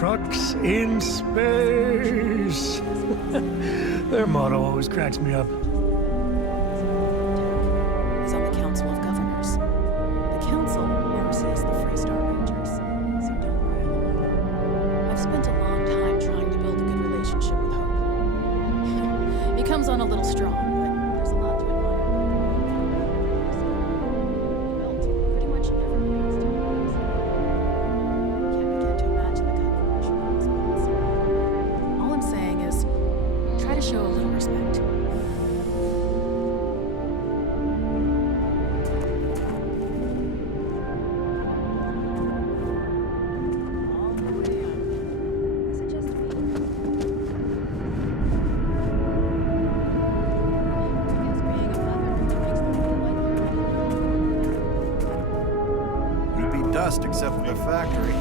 Trucks in space. Their motto always cracks me up. Is on the Council of Governors. The Council oversees the Free Star Rangers, so don't worry alone. I've spent a long time trying to build a good relationship with Hope. He comes on a little strong, but there's a lot to admire. Built pretty much every can't begin to imagine the kind of pressure that must be inside. All I'm saying is, try to show a little respect. Dust except for the factory.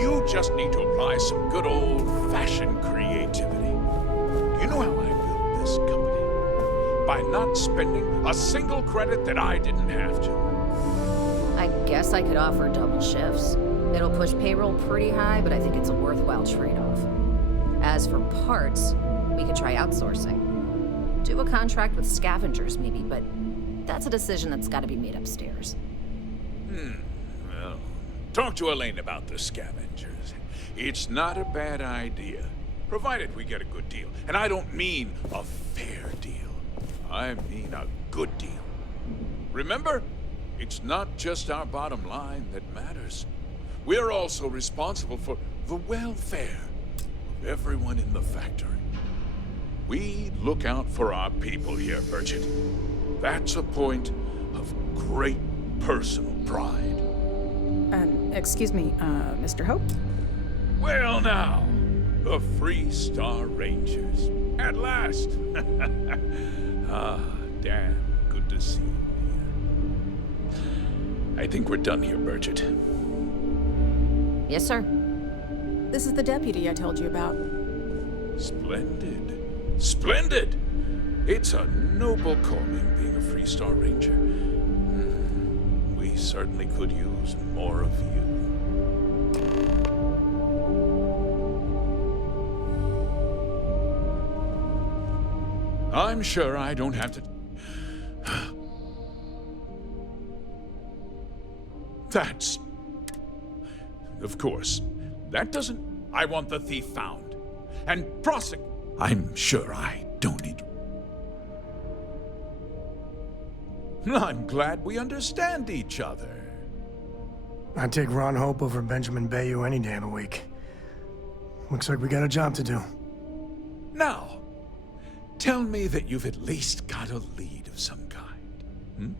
You just need to apply some good old-fashioned creativity. Do you know how I built this company? By not spending a single credit that I didn't have to. I guess I could offer double shifts. It'll push payroll pretty high, but I think it's a worthwhile trade-off. As for parts, we could try outsourcing. Do a contract with scavengers, maybe, but that's a decision that's got to be made upstairs. Well, talk to Elaine about the scavengers. It's not a bad idea, provided we get a good deal. And I don't mean a fair deal. I mean a good deal. Remember, it's not just our bottom line that matters. We're also responsible for the welfare of everyone in the factory. We look out for our people here, Bridget. That's a point of great personal pride. Excuse me, Mr. Hope? Well now, the Free Star Rangers. At last. Ah, damn, good to see you here. I think we're done here, Bridget. Yes, sir. This is the deputy I told you about. Splendid. Splendid! It's a noble calling, being a Free Star Ranger. We certainly could use more of you. I'm sure I don't have to... That's... Of course. That doesn't... I want the thief found. And prosecute... I'm sure I don't need... I'm glad we understand each other. I'd take Ron Hope over Benjamin Bayou any day of the week. Looks like we got a job to do. Now, tell me that you've at least got a lead of some kind. Hmm?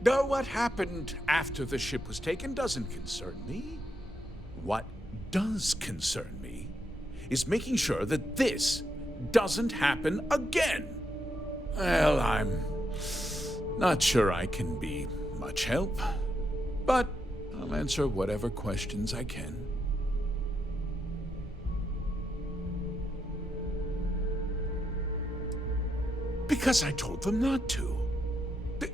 Though what happened after the ship was taken doesn't concern me. What does concern me is making sure that this doesn't happen again. Well, I'm not sure I can be much help, but I'll answer whatever questions I can. Because I told them not to.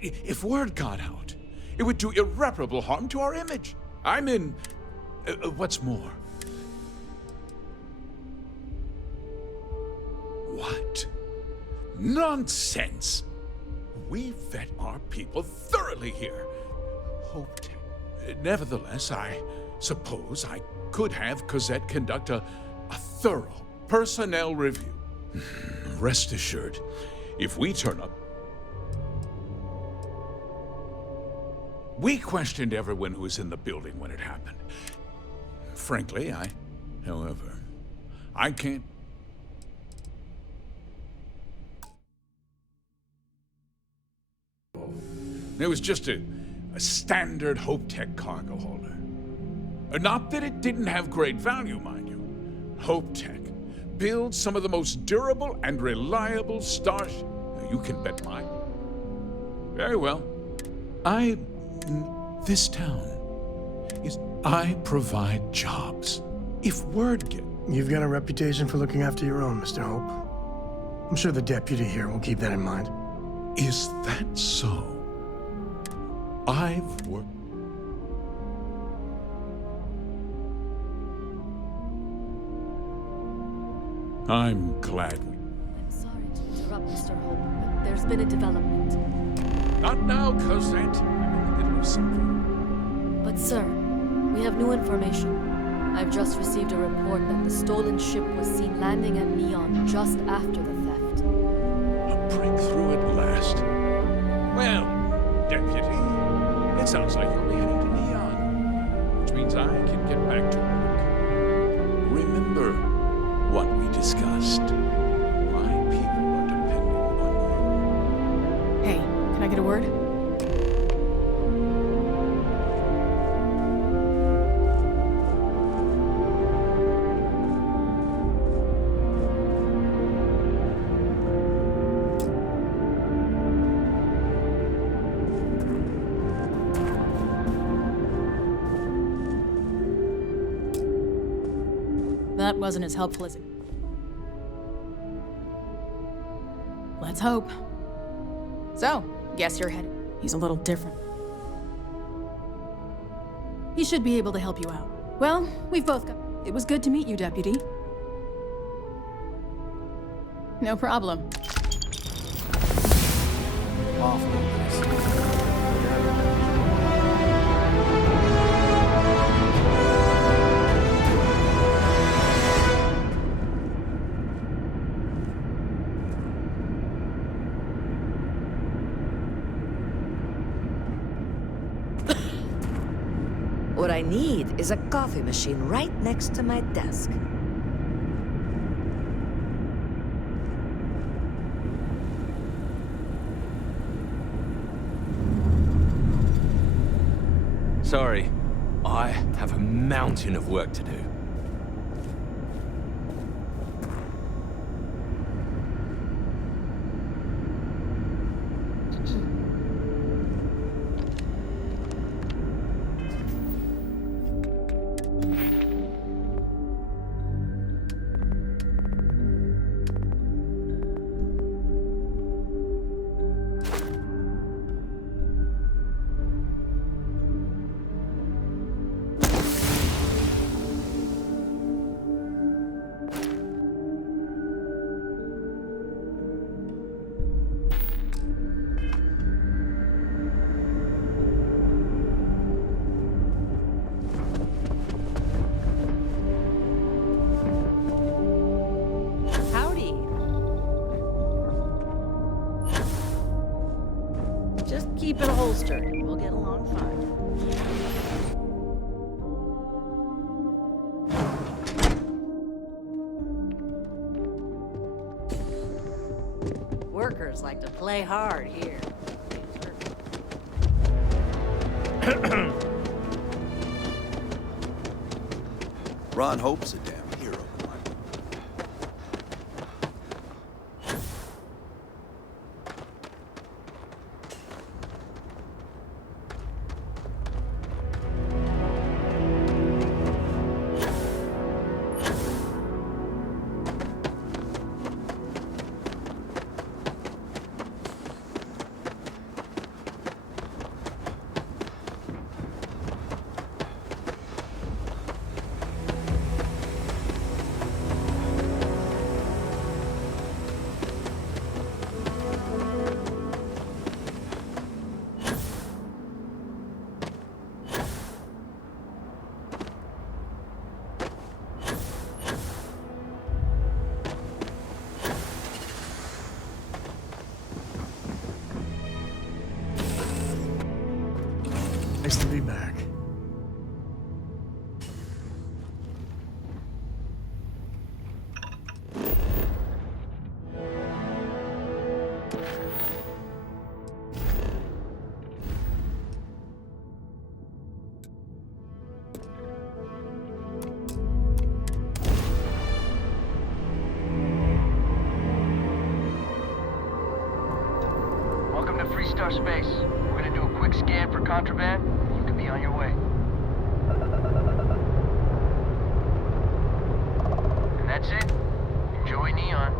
If word got out, it would do irreparable harm to our image. I'm in... what's more... What? Nonsense! We vet our people thoroughly here. Hoped. Nevertheless, I suppose I could have Cosette conduct a thorough personnel review. Rest assured, if we turn up... We questioned everyone who was in the building when it happened. Frankly, however, I can't... It was just a standard Hope Tech cargo holder. Not that it didn't have great value, mind you. Hope Tech builds some of the most durable and reliable starships. You can bet mine. Very well. This town is... I provide jobs. If word get... You've got a reputation for looking after your own, Mr. Hope. I'm sure the deputy here will keep that in mind. Is that so? I've worked... I'm glad we... I'm sorry to interrupt, Mr. Hope, but there's been a development. Not now, Cosette. I'm in the middle of something. But sir, we have new information. I've just received a report that the stolen ship was seen landing at Neon just after the theft. A breakthrough at last. Well, Deputy, it sounds like you'll be heading to Neon, which means I can get back to work. Remember what we discussed. My people are depending on Hey, can I get a word? That wasn't as helpful as it... Let's hope. So, guess you're headed. He's a little different. He should be able to help you out. Well, we've both got... It was good to meet you, Deputy. No problem. Awful nice. What I need is a coffee machine right next to my desk. Sorry, I have a mountain of work to do. Howdy. Just keep it holstered. We'll get along fine. Workers like to play hard here. Ron Hope's a damn hero. Nice to be back. Welcome to Freestar Space. We're gonna do a quick scan for contraband. You can be on your way. And that's it. Enjoy Neon.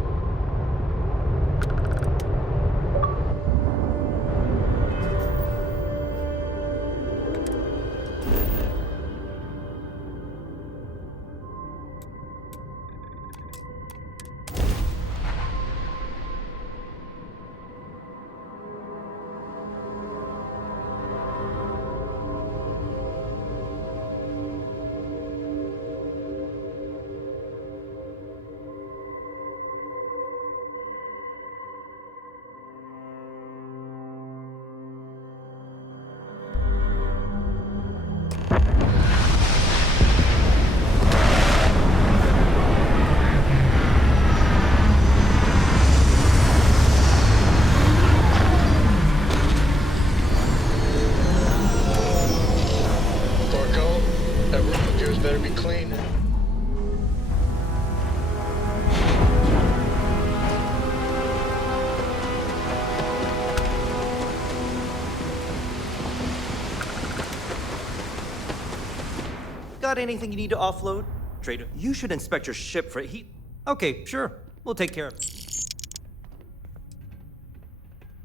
got anything you need to offload? Trader, you should inspect your ship for heat. Okay, sure. We'll take care of it.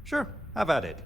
Sure, have at it.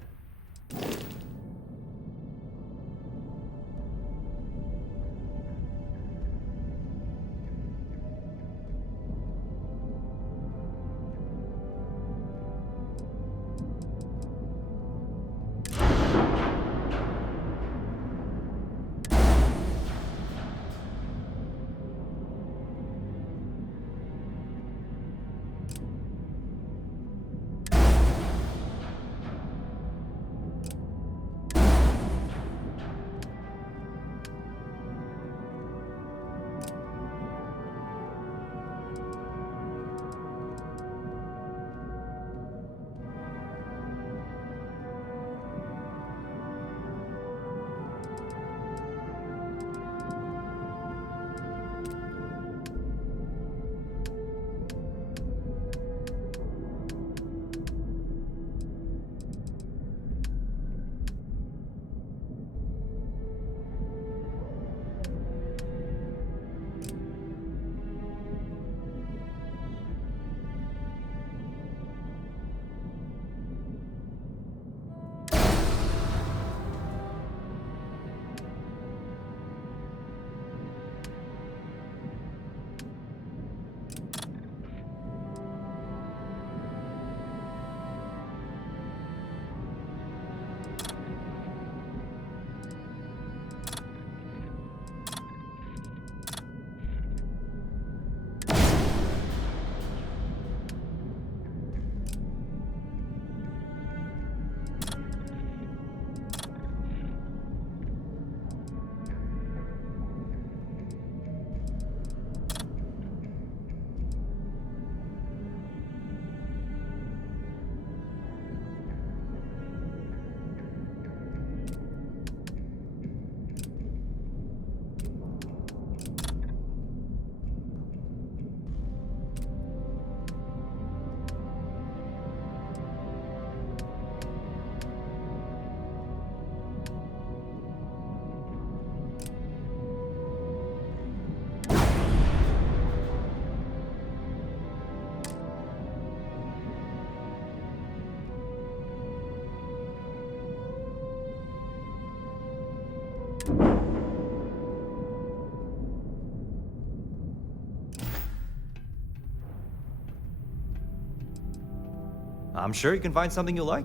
I'm sure you can find something you like.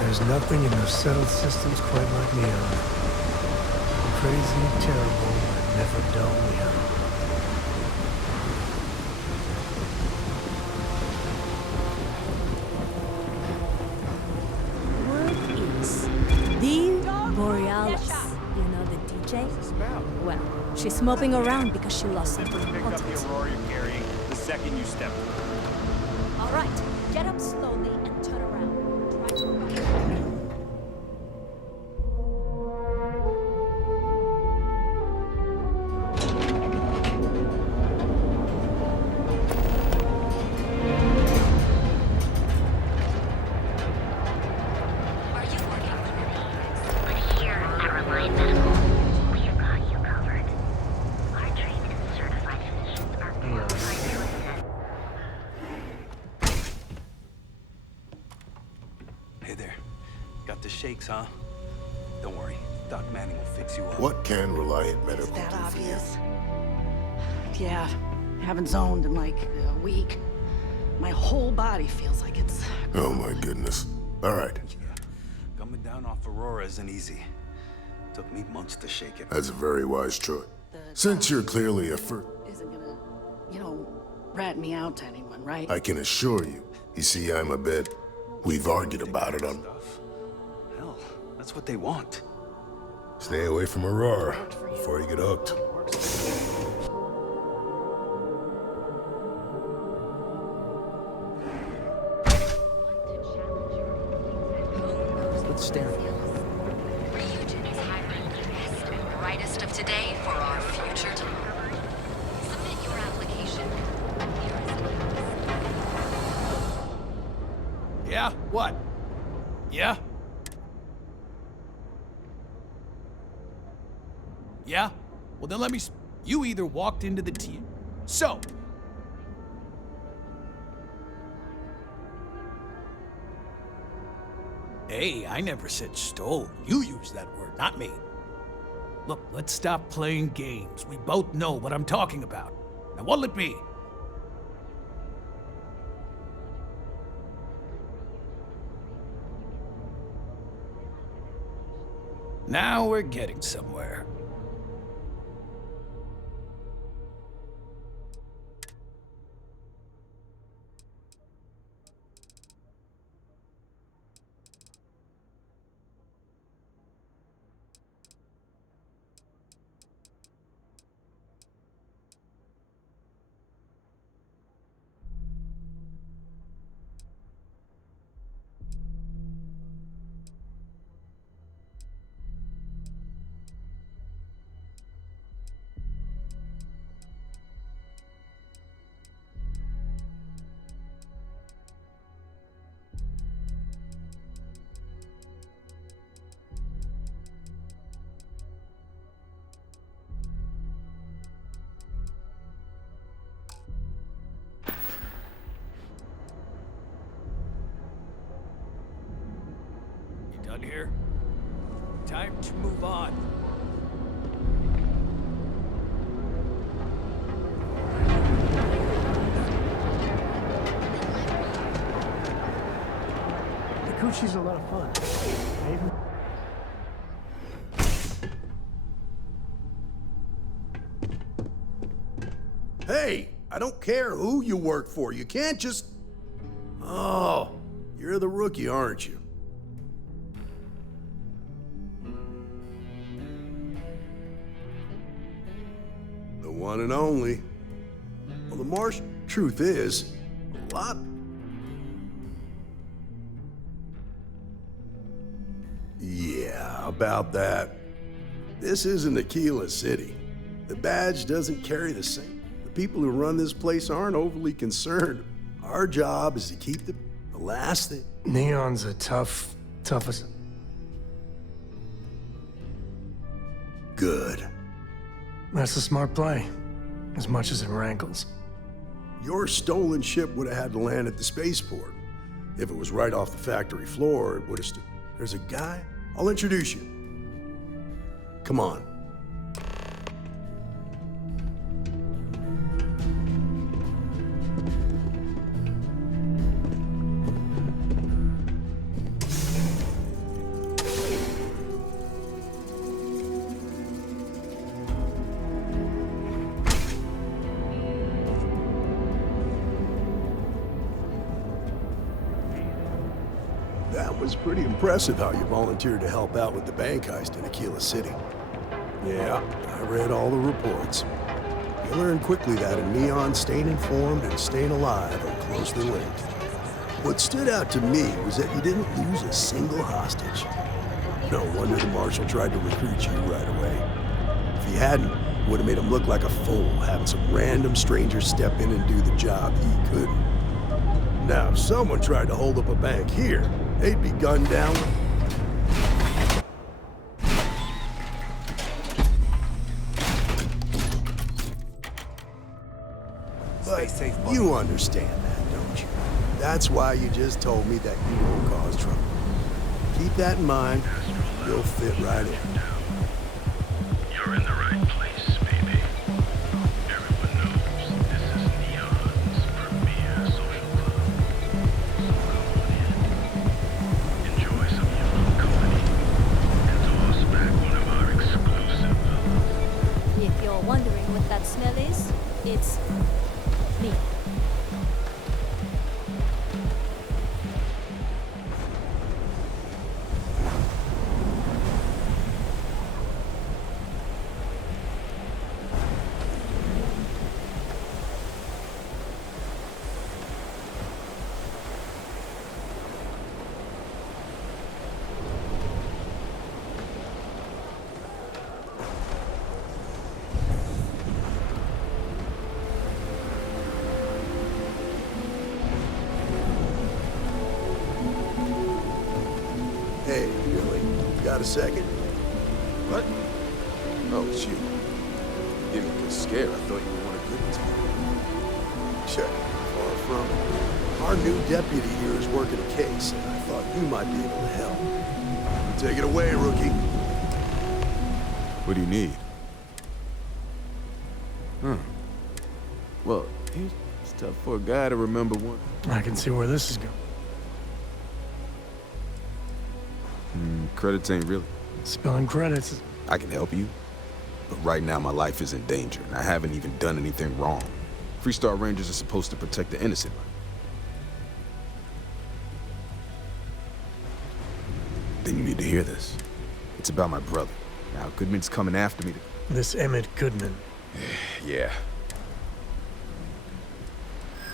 There's nothing in those settled systems quite like Neon. Crazy, terrible, and never dull Neon. Word is the Borealis. You know the DJ? Well, she's moping around because she lost something Pick up the important. Aurora you're carrying the second you step. All right, get up slowly and turn around. Try to run. Hey there. Got the shakes, huh? Don't worry. Doc Manning will fix you up. What can Reliant Medical Is that do for you? obvious? Yeah, haven't zoned in like a week. My whole body feels like it's... Oh my goodness. All right. Yeah. Coming down off Aurora isn't easy. Took me months to shake it. That's a very wise choice. Since you're clearly a Isn't gonna, rat me out to anyone, right? I can assure you. You see, I'm a bit... We've argued about it on... Hell, that's what they want. Stay away from Aurora before you get hooked. Let's stare. Ryujin is hiring the best and brightest of today for our future tomorrow. Submit your application. Yeah? What? Yeah? Yeah? Well, then let me... You either walked into the team. So... Hey, I never said stole. You used that word, not me. Look, let's stop playing games. We both know what I'm talking about. Now, what'll it be? Now we're getting somewhere. Done here? Time to move on. The coochie's a lot of fun. Maybe. Hey, I don't care who you work for. You can't just... Oh, you're the rookie, aren't you? The one and only. Well, the marsh truth is, a lot... Yeah, about that. This isn't Aquila City. The badge doesn't carry the same. The people who run this place aren't overly concerned. Our job is to keep the last thing. Neon's a toughest. Good. That's a smart play, as much as it rankles. Your stolen ship would have had to land at the spaceport. If it was right off the factory floor, it would have stood. There's a guy. I'll introduce you. Come on. That was pretty impressive how you volunteered to help out with the bank heist in Aquila City. Yeah, I read all the reports. You learned quickly that in Neon, staying informed and staying alive are closely linked. What stood out to me was that you didn't lose a single hostage. No wonder the marshal tried to recruit you right away. If he hadn't, it would have made him look like a fool, having some random stranger step in and do the job he couldn't. Now, if someone tried to hold up a bank here, they'd be gunned down. But you understand that, don't you? That's why you just told me that you won't cause trouble. Keep that in mind. You'll fit right in. You're in the right place, baby. Everyone knows this is Neon's premier social club. So come on in. It's me. Hey, Billy, got a second? What? Oh, it's you. Gave me a good scare. I thought you were one of Goodman's people. Check. Far from it. Our new deputy here is working a case, and I thought you might be able to help. Take it away, rookie. What do you need? Huh. Well, it's tough for a guy to remember one. I can see where this is going. Credits ain't really. Spilling credits. I can help you, but right now my life is in danger, and I haven't even done anything wrong. Freestar Rangers are supposed to protect the innocent. Then you need to hear this. It's about my brother. Now, Goodman's coming after me to... This Emmett Goodman. Yeah.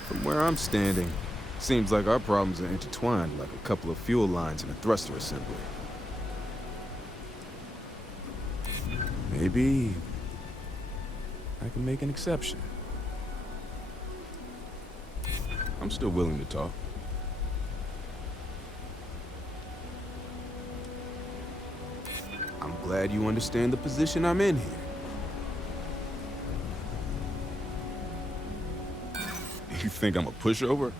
From where I'm standing, seems like our problems are intertwined like a couple of fuel lines in a thruster assembly. Maybe I can make an exception. I'm still willing to talk. I'm glad you understand the position I'm in here. You think I'm a pushover?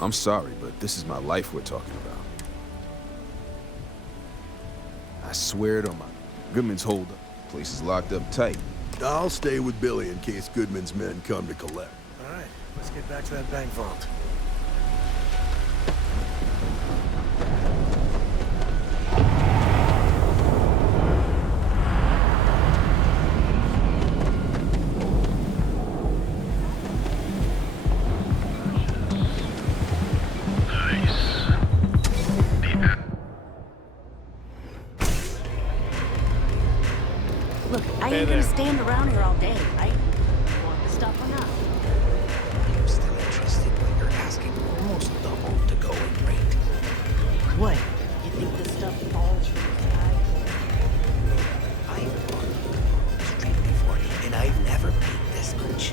I'm sorry, but this is my life we're talking about. I swear it on my Goodman's hold up. Place is locked up tight. I'll stay with Billy in case Goodman's men come to collect. All right, let's get back to that bank vault. Look, I ain't gonna stand around here all day, right? You want the stuff or not? I'm still interested, but you're asking almost double to go in rate. What? You think this stuff falls from the sky? I've bought the street before, and I've never paid this much.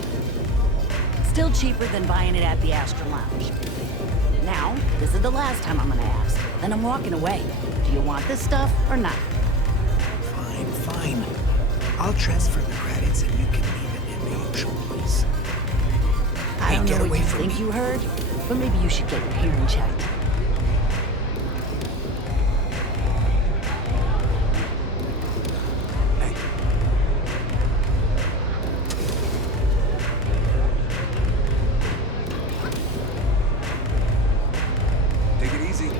Still cheaper than buying it at the Astra Lounge. Now, this is the last time I'm gonna ask. Then I'm walking away. Do you want this stuff or not? Fine, fine. I'll transfer the credits and you can leave it in the usual place. I don't get know away what you from think me. you heard, but maybe you should get your hearing checked. Take it easy.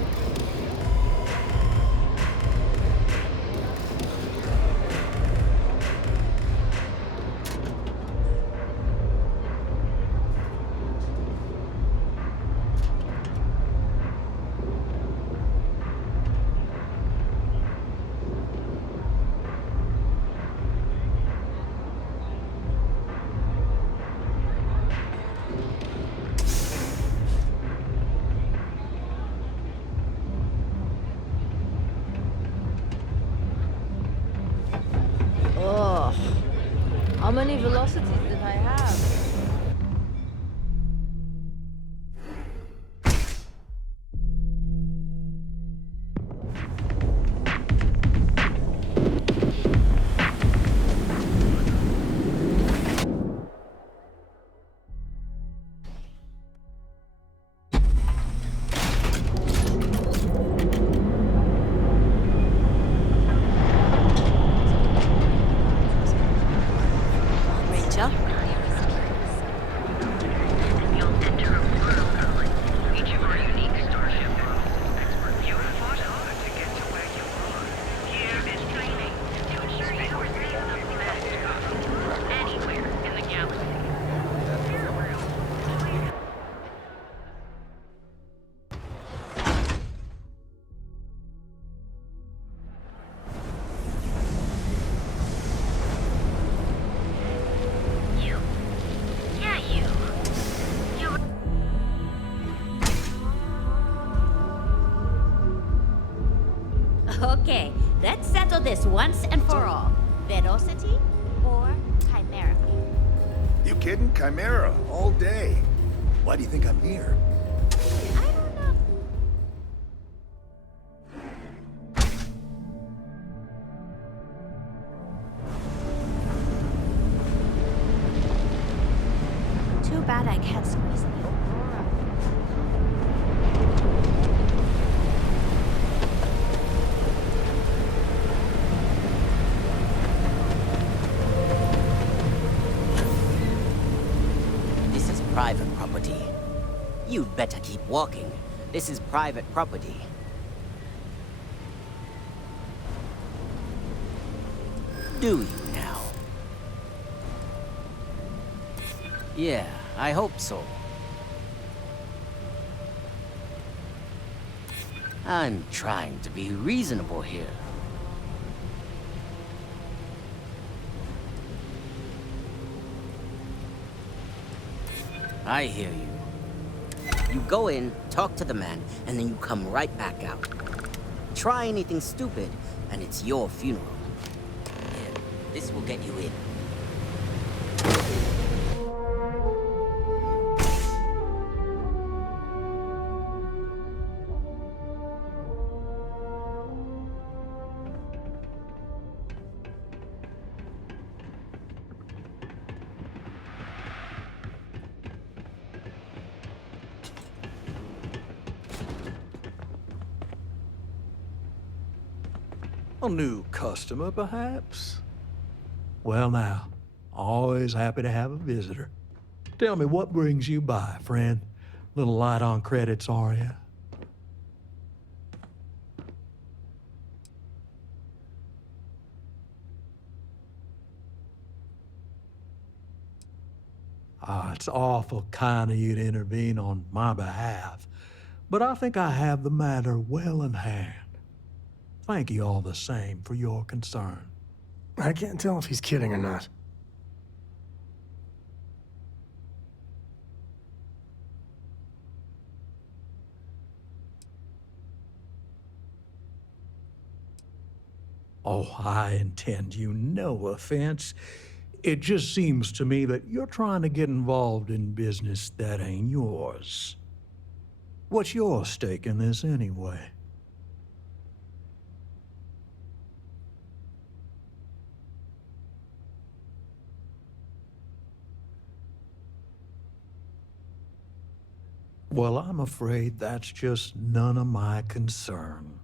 Ugh. How many velocities did I have? Ranger? Okay, let's settle this once and for all. Velocity or Chimera? You kidding? Chimera, all day. Why do you think I'm here? I don't know. Too bad I can't squeeze the Aurora. This is private property. You'd better keep walking. This is private property. Do you now? Yeah, I hope so. I'm trying to be reasonable here. I hear you. You go in, talk to the man, and then you come right back out. Try anything stupid, and it's your funeral. Here, this will get you in. A new customer, perhaps? Well now, always happy to have a visitor. Tell me, what brings you by, friend? Little light on credits, are you? It's awful kind of you to intervene on my behalf, but I think I have the matter well in hand. Thank you all the same for your concern. I can't tell if he's kidding or not. Oh, I intend you no offense. It just seems to me that you're trying to get involved in business that ain't yours. What's your stake in this anyway? Well, I'm afraid that's just none of my concern.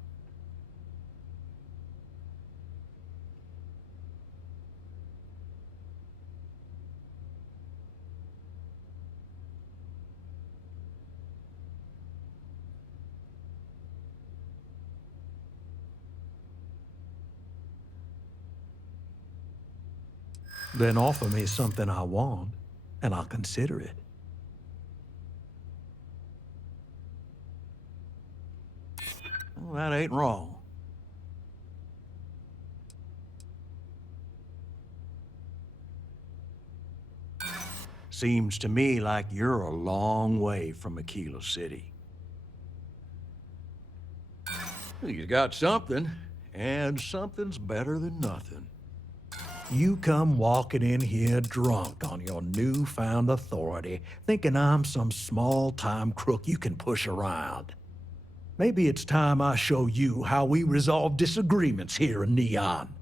Then offer me something I want, and I'll consider it. Well, that ain't wrong. Seems to me like you're a long way from Aquila City. You got something, and something's better than nothing. You come walking in here drunk on your newfound authority, thinking I'm some small-time crook you can push around. Maybe it's time I show you how we resolve disagreements here in Neon.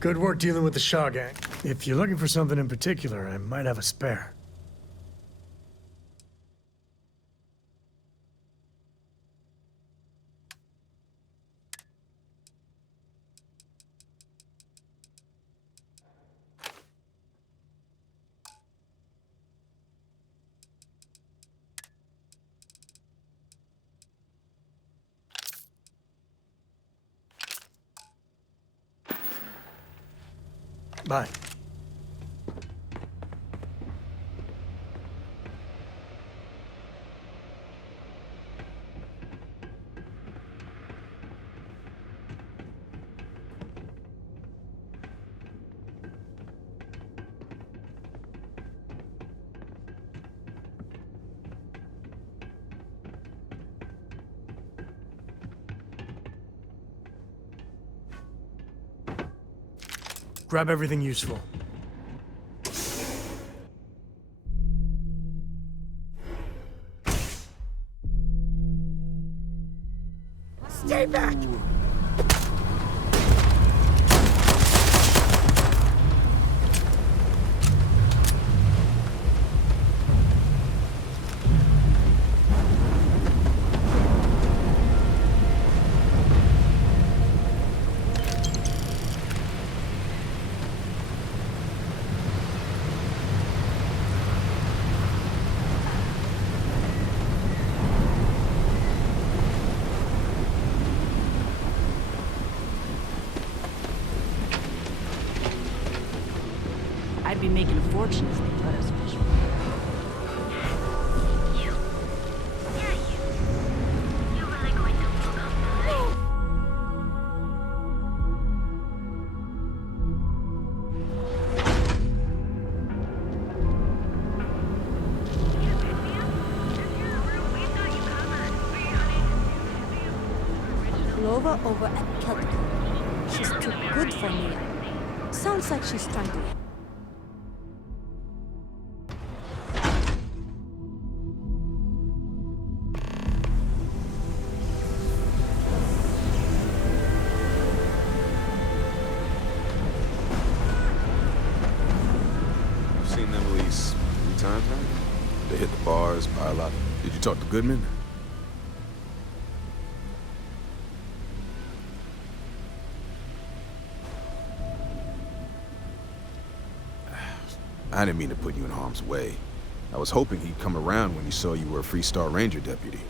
Good work dealing with the Shaw gang. If you're looking for something in particular, I might have a spare. Bye. Grab everything useful. Stay back! I'd be making a fortune if they let us fish. Clover over at Keltico. She's too good for me. Sounds like she's trying to... You've seen them at least 3 times now? They hit the bars, buy a lot. Did you talk to Goodman? I didn't mean to put you in harm's way. I was hoping he'd come around when he saw you were a Free Star Ranger deputy.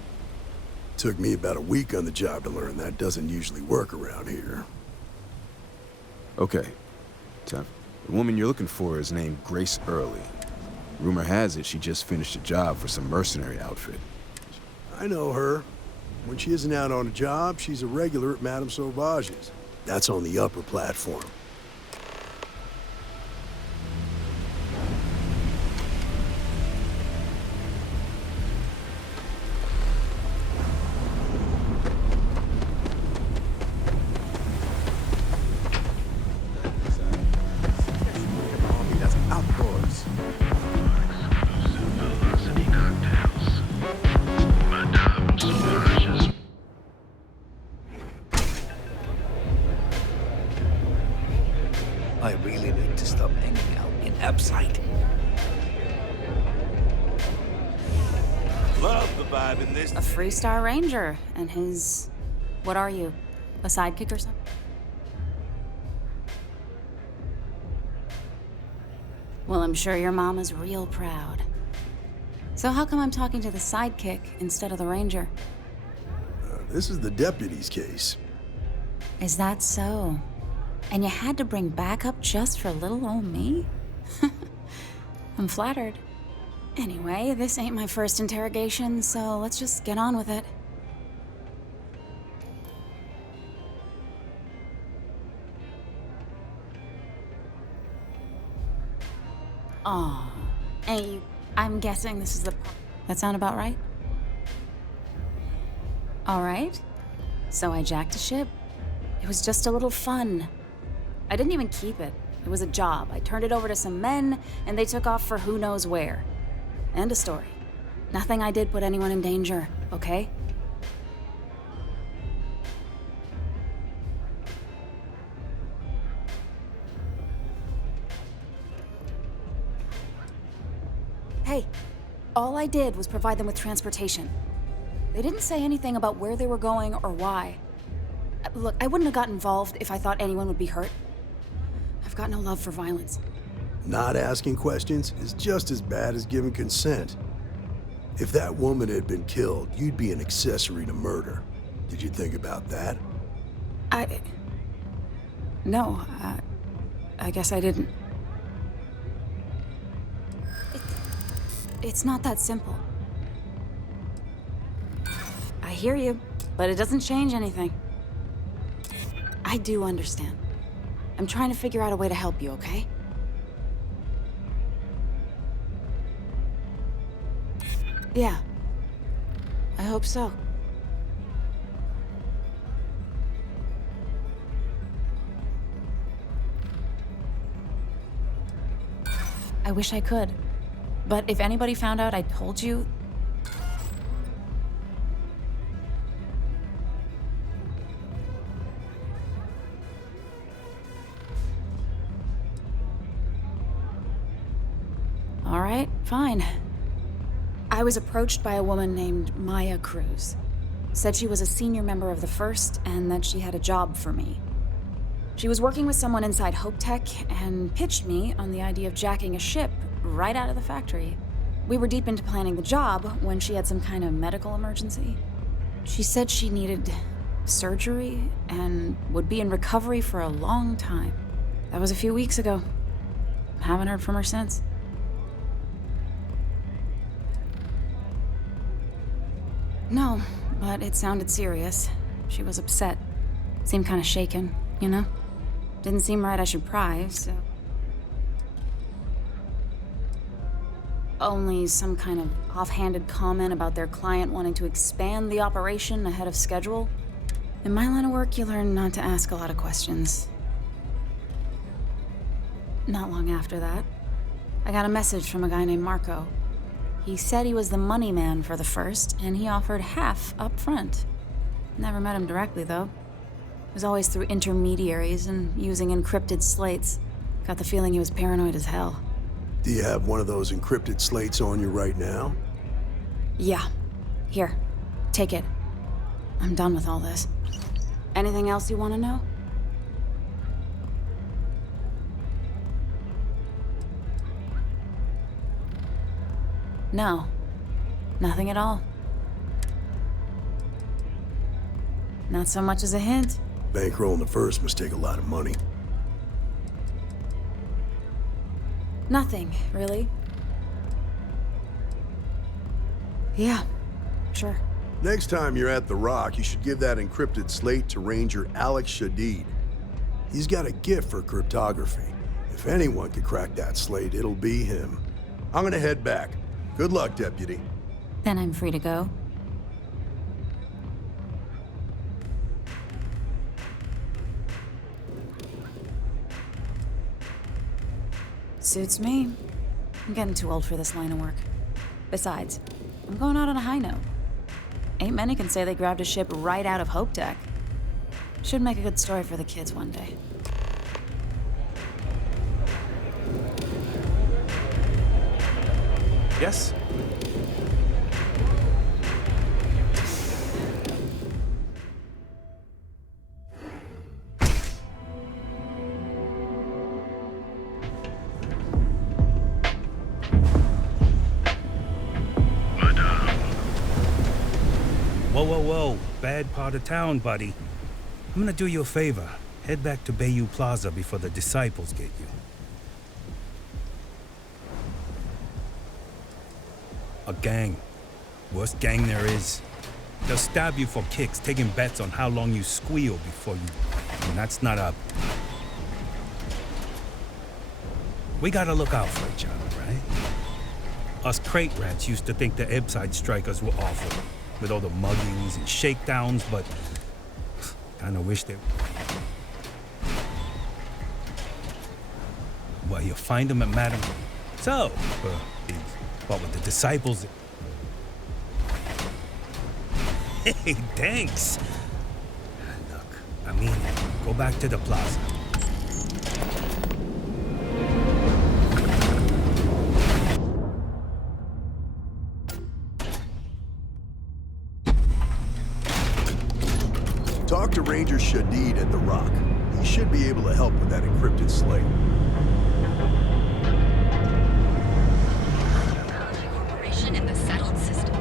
Took me about a week on the job to learn that doesn't usually work around here. Okay. The woman you're looking for is named Grace Early. Rumor has it she just finished a job for some mercenary outfit. I know her. When she isn't out on a job, she's a regular at Madame Sauvage's. That's on the upper platform. I really need to stop hanging out in Abside. Love the vibe in this. A Free Star Ranger and his... What are you? A sidekick or something? Well, I'm sure your mom is real proud. So how come I'm talking to the sidekick instead of the ranger? This is the deputy's case. Is that so? And you had to bring backup just for little old me? I'm flattered. Anyway, this ain't my first interrogation, so let's just get on with it. Aw. Hey, I'm guessing this is the... That sound about right? All right. So I jacked a ship. It was just a little fun. I didn't even keep it. It was a job. I turned it over to some men, and they took off for who knows where. End of story. Nothing I did put anyone in danger, okay? Hey, all I did was provide them with transportation. They didn't say anything about where they were going or why. Look, I wouldn't have got involved if I thought anyone would be hurt. I've got no love for violence. Not asking questions is just as bad as giving consent. If that woman had been killed, you'd be an accessory to murder. Did you think about that? No, I guess I didn't. It's not that simple. I hear you, but it doesn't change anything. I do understand. I'm trying to figure out a way to help you, okay? Yeah. I hope so. I wish I could. But if anybody found out I told you... All right, fine. I was approached by a woman named Maya Cruz. Said she was a senior member of the First and that she had a job for me. She was working with someone inside Hope Tech and pitched me on the idea of jacking a ship right out of the factory. We were deep into planning the job when she had some kind of medical emergency. She said she needed surgery and would be in recovery for a long time. That was a few weeks ago. Haven't heard from her since. No, but it sounded serious. She was upset. Seemed kind of shaken, you know? Didn't seem right I should pry, so... Only some kind of offhanded comment about their client wanting to expand the operation ahead of schedule. In my line of work, you learn not to ask a lot of questions. Not long after that, I got a message from a guy named Marco. He said he was the money man for the First, and he offered half up front. Never met him directly, though. It was always through intermediaries and using encrypted slates. Got the feeling he was paranoid as hell. Do you have one of those encrypted slates on you right now? Yeah. Here. Take it. I'm done with all this. Anything else you want to know? No. Nothing at all. Not so much as a hint. Bankrolling the First must take a lot of money. Nothing, really. Yeah, sure. Next time you're at the Rock, you should give that encrypted slate to Ranger Alex Shadid. He's got a gift for cryptography. If anyone could crack that slate, it'll be him. I'm gonna head back. Good luck, Deputy. Then I'm free to go. Suits me. I'm getting too old for this line of work. Besides, I'm going out on a high note. Ain't many can say they grabbed a ship right out of Hope Tech. Should make a good story for the kids one day. Yes? Whoa. Bad part of town, buddy. I'm gonna do you a favor. Head back to Bayou Plaza before the disciples get you. A gang. Worst gang there is. They'll stab you for kicks, taking bets on how long you squeal before you... And that's not a... We gotta look out for each other, right? Us crate rats used to think the Ebbside strikers were awful, with all the muggings and shakedowns, but... Kinda wish they... Well, you'll find them at Madam... So, what with the disciples... Hey, thanks! Look, I mean, go back to the plaza. Talk to Ranger Shadid at the Rock. He should be able to help with that encrypted slate. Operation in the settled systems.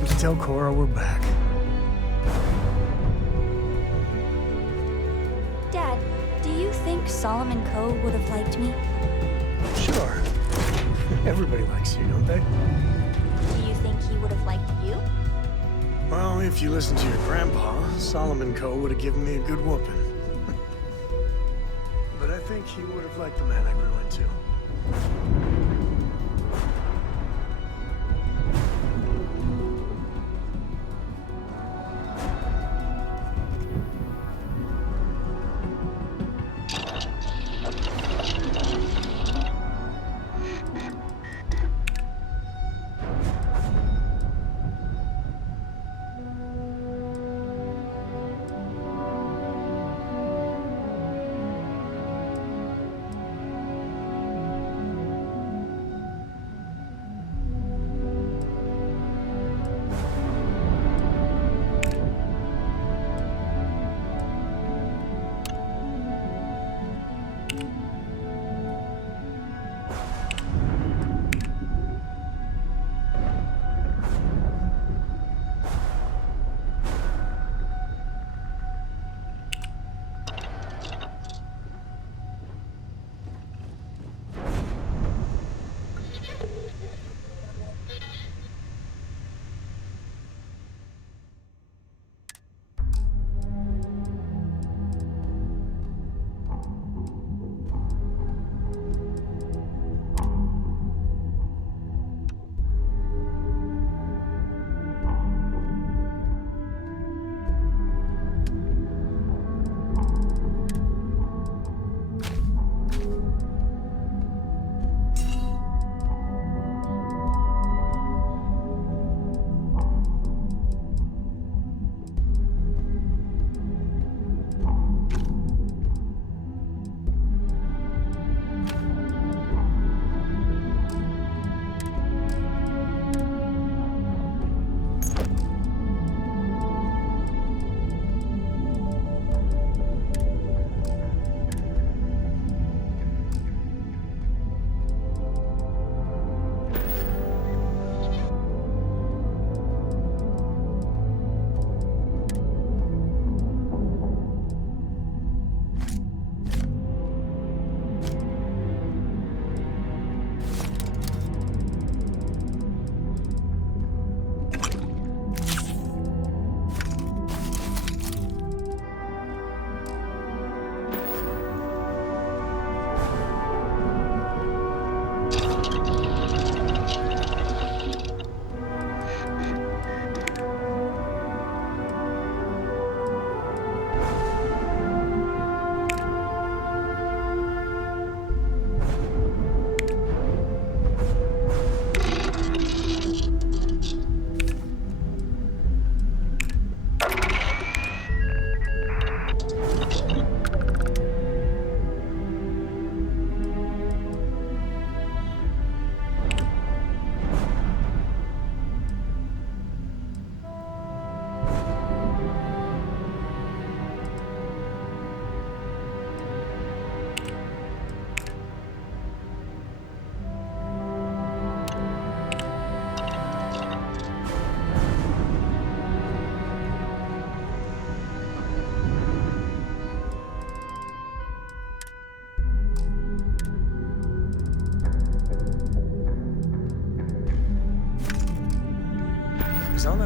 Just tell Cora we're back. Dad, do you think Solomon Coe would have liked me? Sure. Everybody likes you, don't they? Do you think he would have liked you? Well, if you listen to your grandpa, Solomon Coe would have given me a good whooping. But I think he would have liked the man I grew into.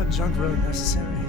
that junk really necessary?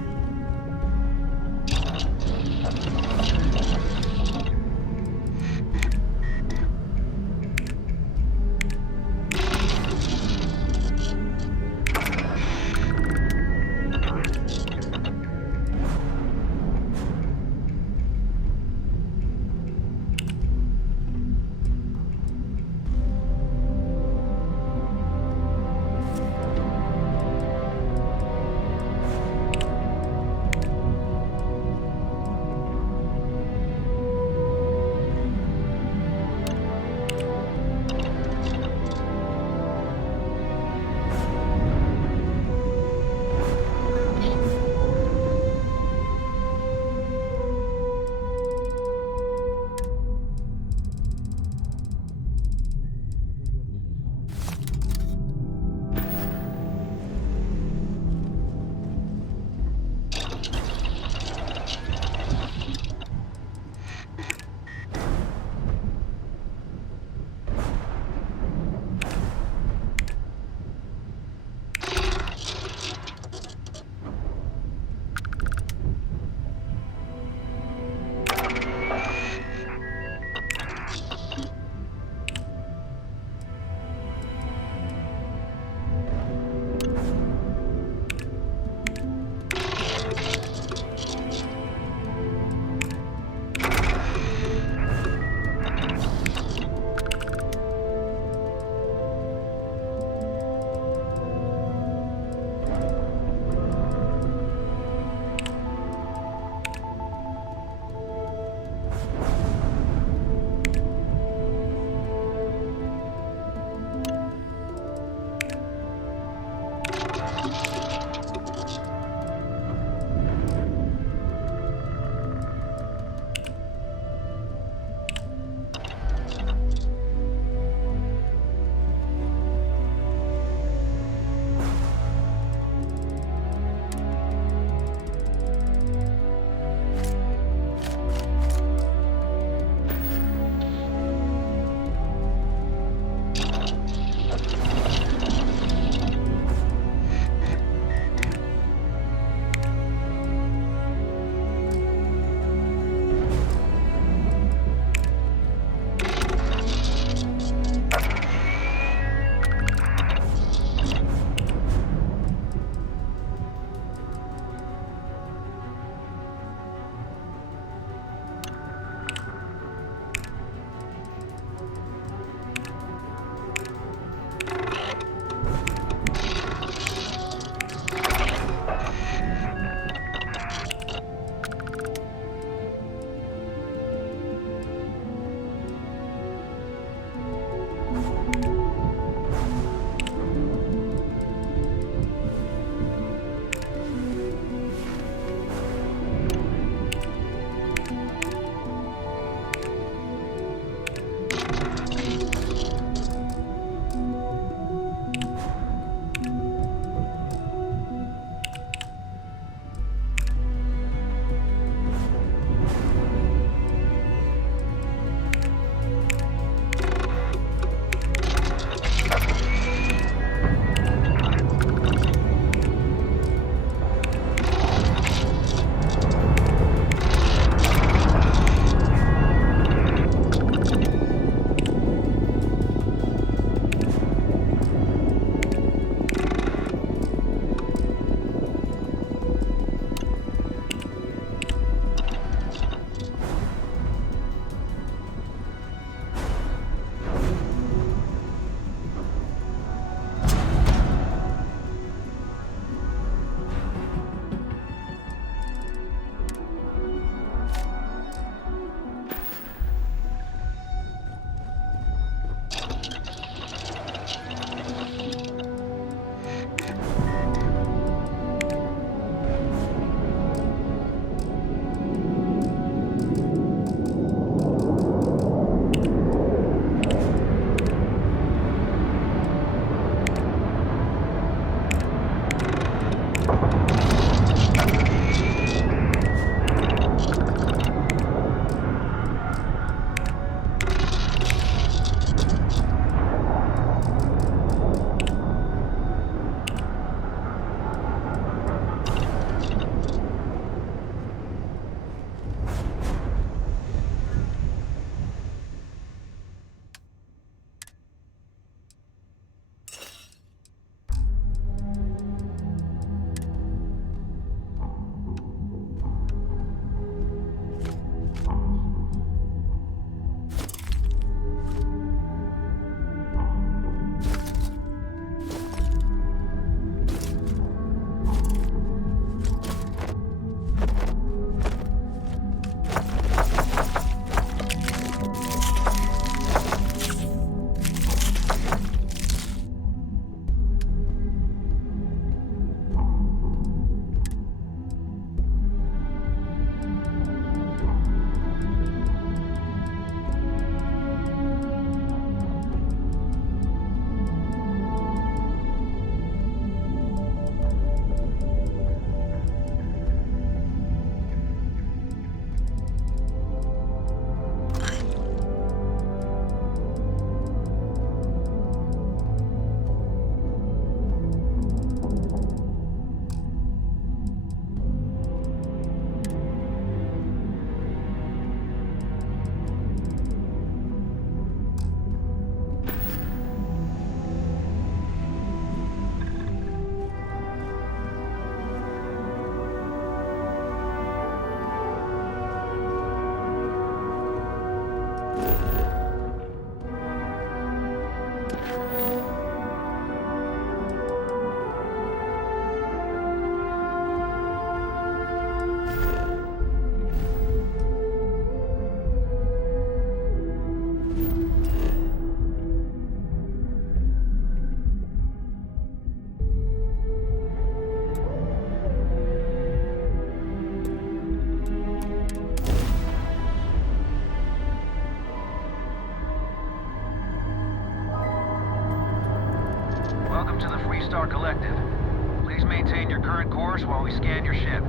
course while we scan your ship.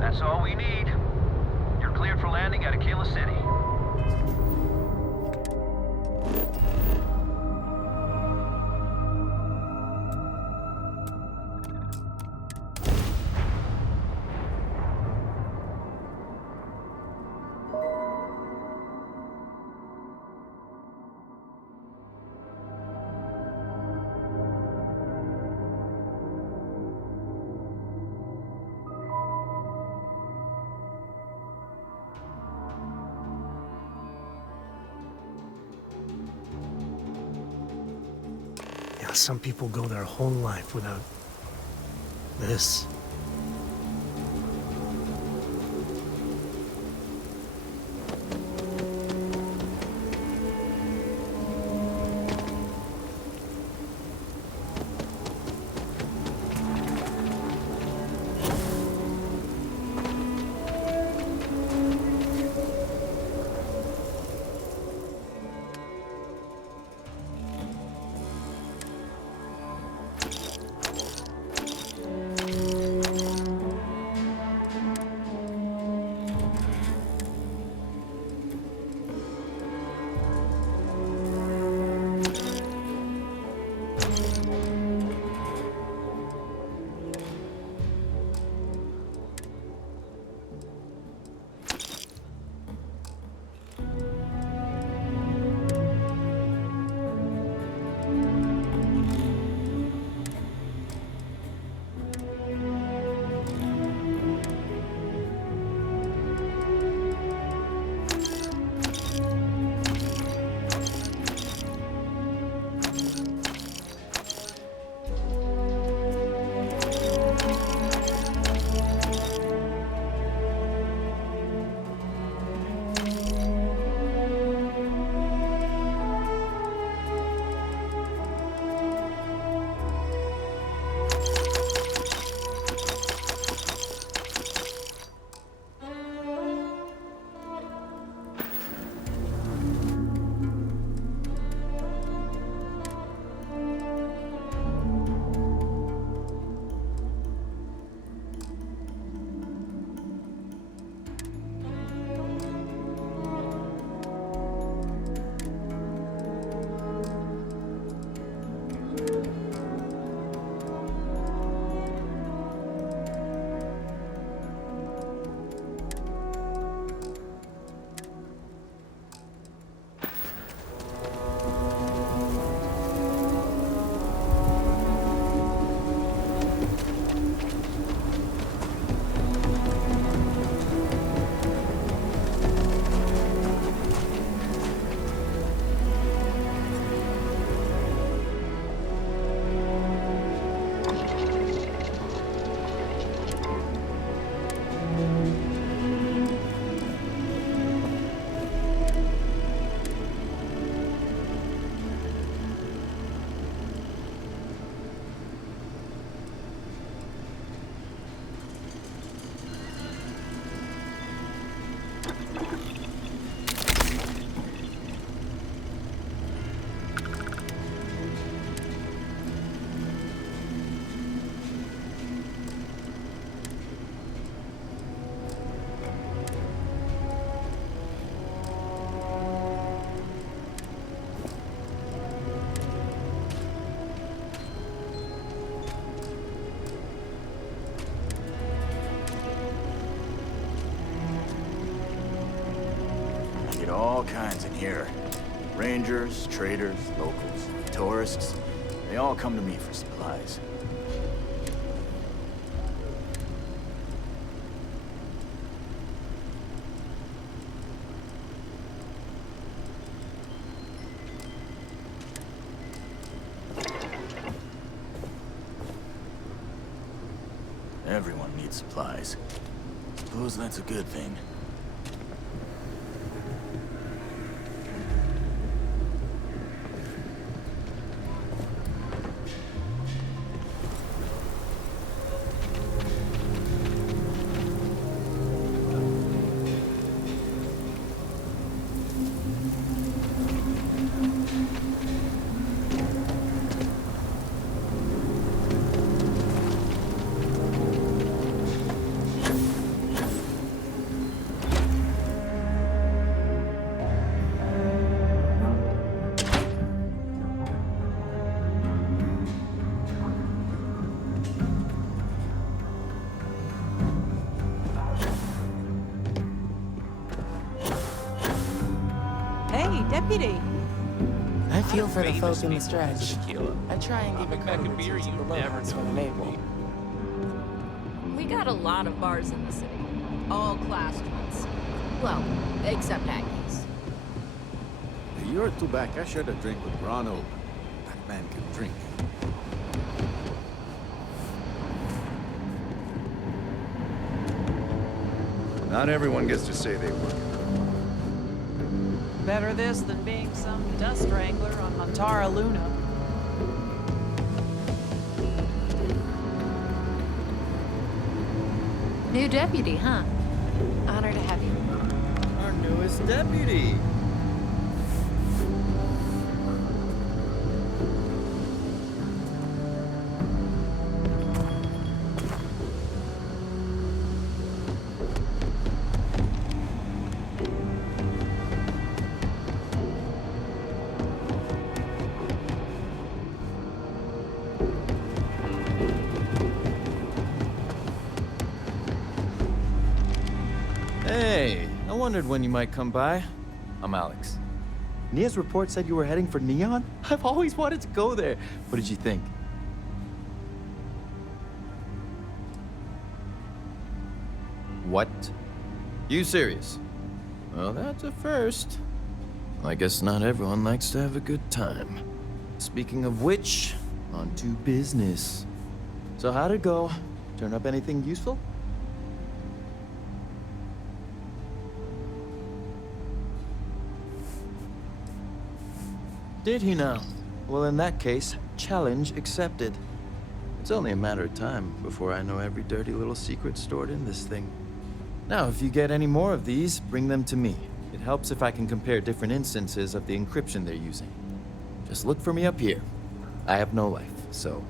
That's all we need. You're cleared for landing at Aquila City. Yeah, some people go their whole life without this. All kinds in here. Rangers, traders, locals, tourists. They all come to me for supplies. Everyone needs supplies. Suppose that's a good thing. Deputy! I feel for the folk in the stretch. I try and give a couple of beer to the locals when I'm able. We got a lot of bars in the city. All classed ones. Well, except Aggies. A year or two back, I shared a drink with Ron Hope. That man can drink. Not everyone gets to say they work. Better this than being some dust wrangler on Montara Luna. New deputy, huh? Honor to have you. Our newest deputy. Hey, I wondered when you might come by. I'm Alex. Nia's report said you were heading for Neon? I've always wanted to go there. What did you think? What? You serious? Well, that's a first. I guess not everyone likes to have a good time. Speaking of which, on to business. So how'd it go? Turn up anything useful? Did he now? Well, in that case, challenge accepted. It's only a matter of time before I know every dirty little secret stored in this thing. Now, if you get any more of these, bring them to me. It helps if I can compare different instances of the encryption they're using. Just look for me up here. I have no life, so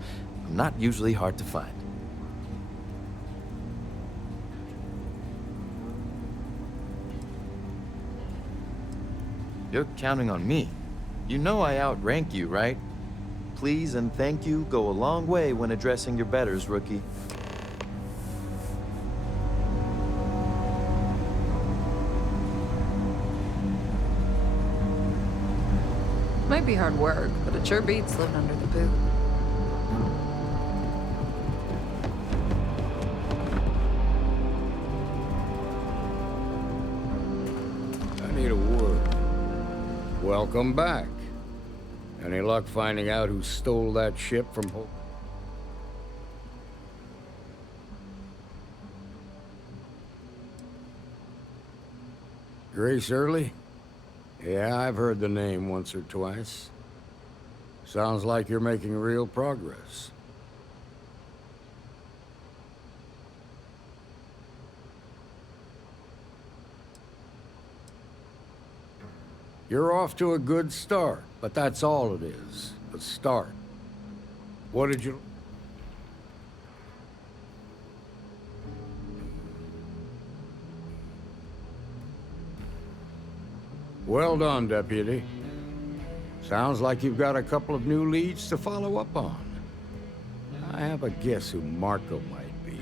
I'm not usually hard to find. You're counting on me. You know I outrank you, right? Please and thank you go a long way when addressing your betters, rookie. Might be hard work, but it sure beats living under the boot. I need a word. Welcome back. Any luck finding out who stole that ship from Hope? Grace Early? Yeah, I've heard the name once or twice. Sounds like you're making real progress. You're off to a good start, but that's all it is, a start. What did you... Well done, Deputy. Sounds like you've got a couple of new leads to follow up on. I have a guess who Marco might be.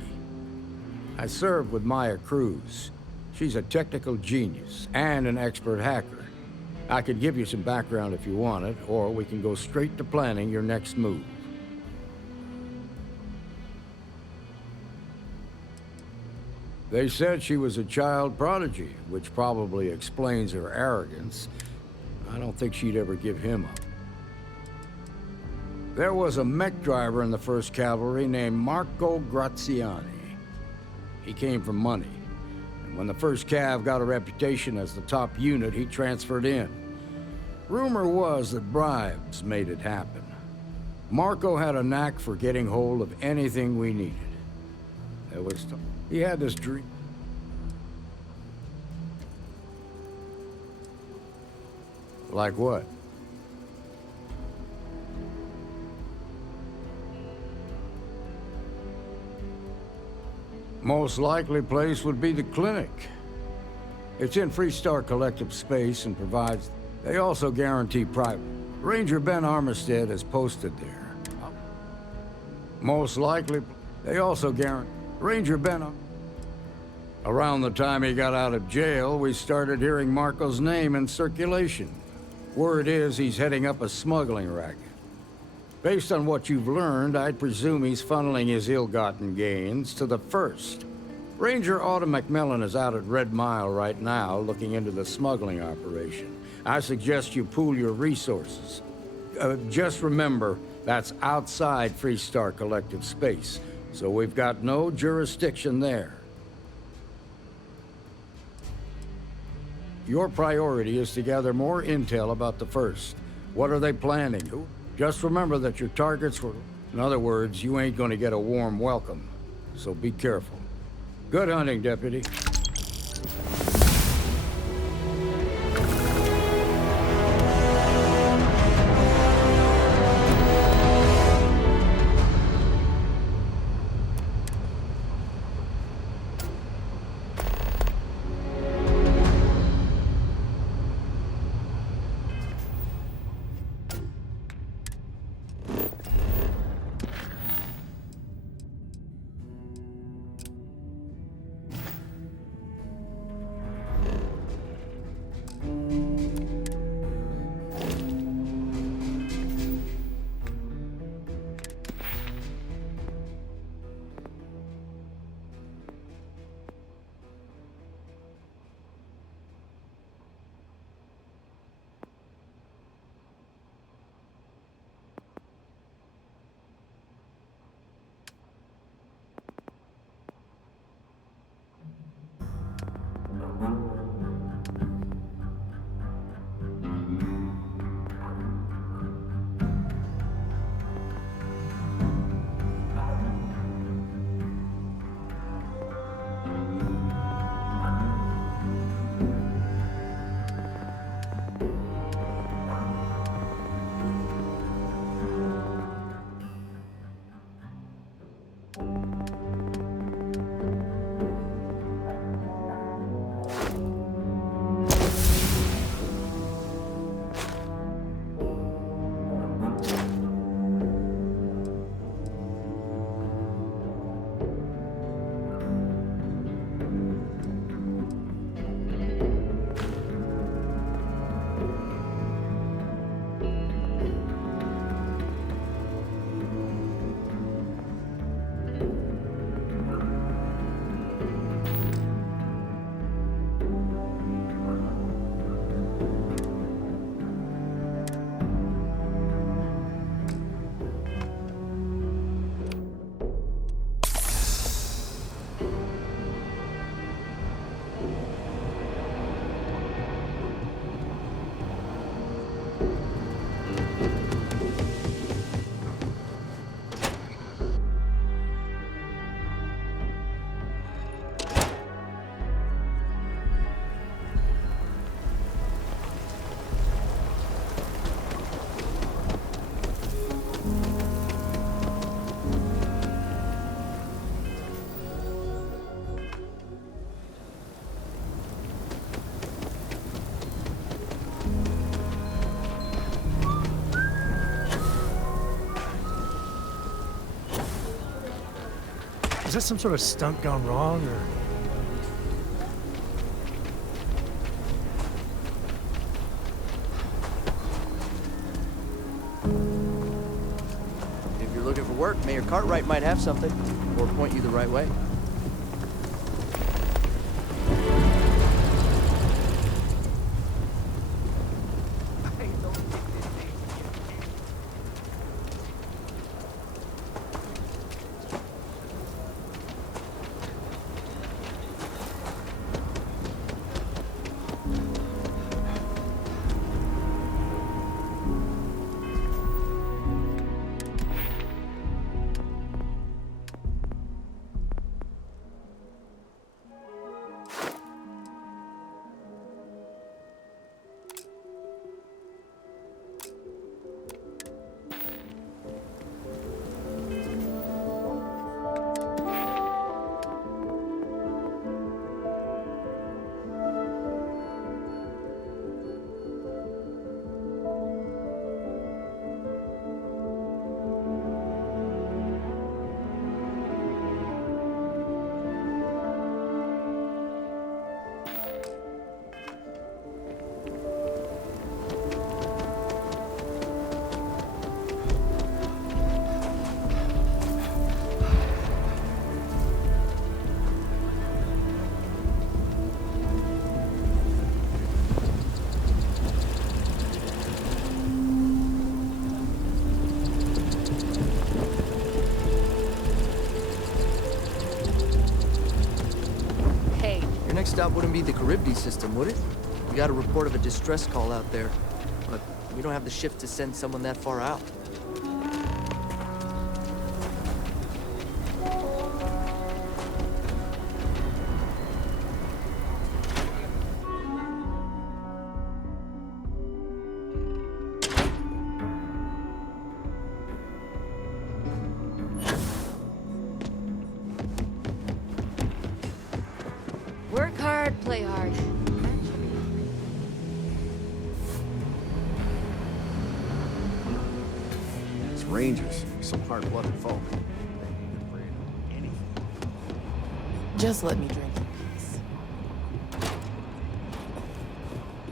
I served with Maya Cruz. She's a technical genius and an expert hacker. I could give you some background if you want it, or we can go straight to planning your next move. They said she was a child prodigy, which probably explains her arrogance. I don't think she'd ever give him up. There was a mech driver in the 1st Cavalry named Marco Graziani. He came from money, and when the 1st Cav got a reputation as the top unit, he transferred in. Rumor was that bribes made it happen. Marco had a knack for getting hold of anything we needed. He had this dream. Like what? Most likely place would be the clinic. It's in Freestar Collective space and provides... They also guarantee private. Ranger Ben Armistead is posted there. Most likely... They also guarantee... Ranger Ben... Around the time he got out of jail, we started hearing Marco's name in circulation. Word is he's heading up a smuggling racket. Based on what you've learned, I'd presume he's funneling his ill-gotten gains to the First. Ranger Autumn McMillan is out at Red Mile right now looking into the smuggling operation. I suggest you pool your resources. Just remember, that's outside Freestar collective space, so we've got no jurisdiction there. Your priority is to gather more intel about the First. What are they planning? Just remember that your targets were... In other words, you ain't gonna get a warm welcome, so be careful. Good hunting, Deputy. Is that some sort of stunt gone wrong, or...? If you're looking for work, Mayor Cartwright might have something, or point you the right way. stop wouldn't be the Charybdis system, would it? We got a report of a distress call out there, but we don't have the shift to send someone that far out. Work hard, play hard. These Rangers, some hard-blooded folk. Just let me drink in peace.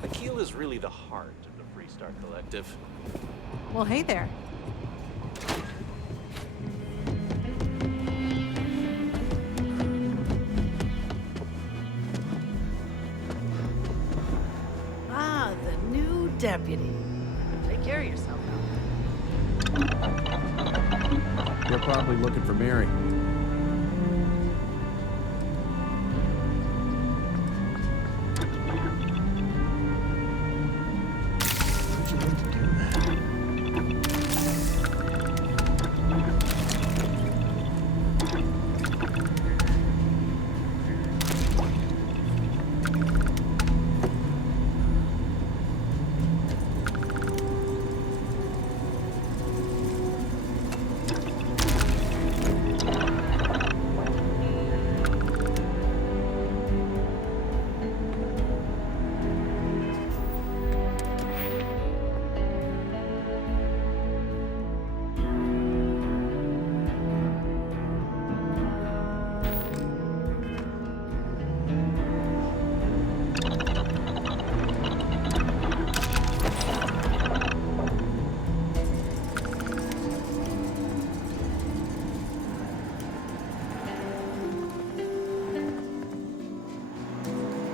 Akil is really the heart of the Freestar Collective. Well, hey there. Ah, the new deputy. Take care of yourself now. You're probably looking for Mary.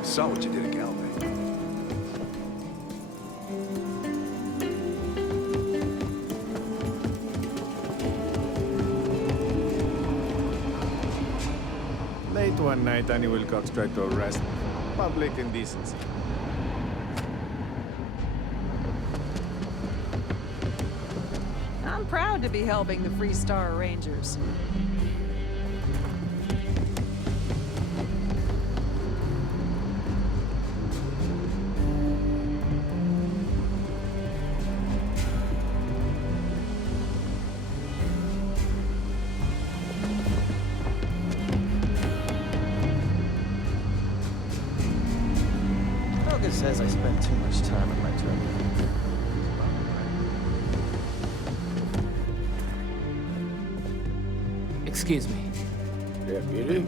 Saw what you did at Galway. Late one night, Annie Wilcox tried to arrest me. Public indecency. I'm proud to be helping the Freestar Rangers. Helga says I spend too much time in my terminal. Excuse me. Deputy?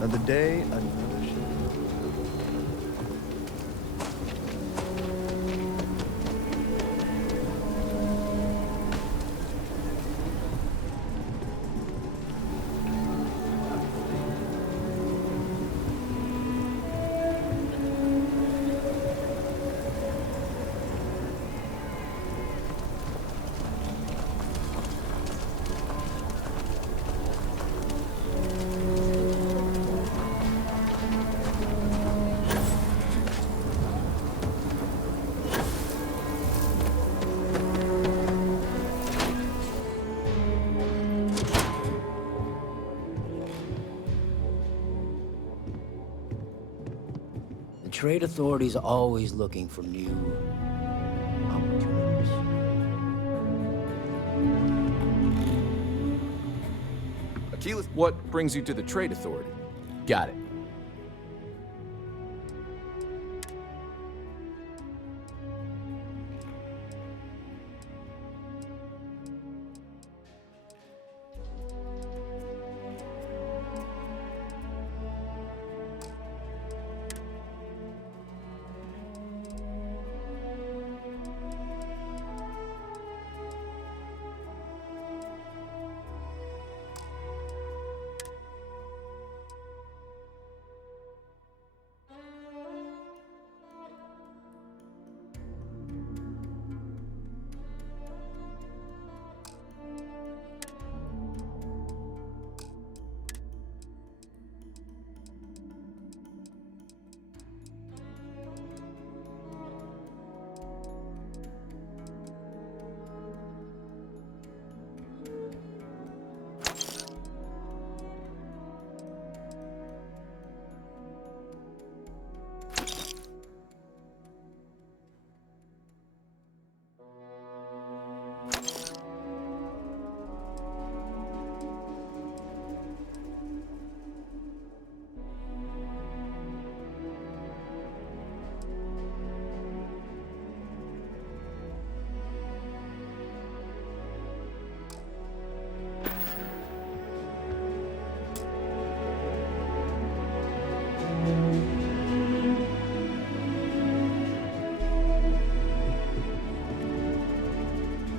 Another day, another show. The trade authority's always looking for new opportunities. Achilles, what brings you to the Trade Authority? Got it.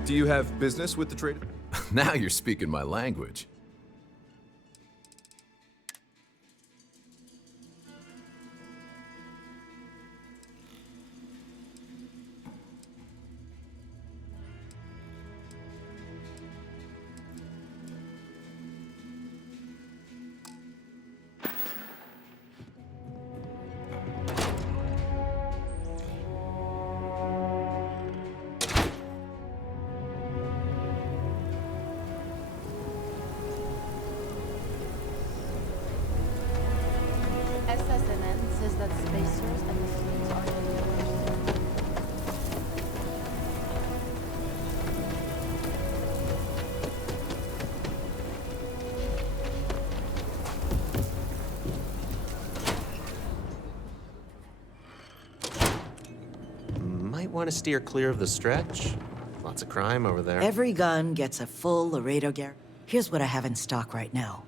Do you have business with the Trade? Now you're speaking my language. SSNN says that spacers and the fleets are in the way. Might want to steer clear of the stretch. Lots of crime over there. Every gun gets a full Laredo gear. Here's what I have in stock right now.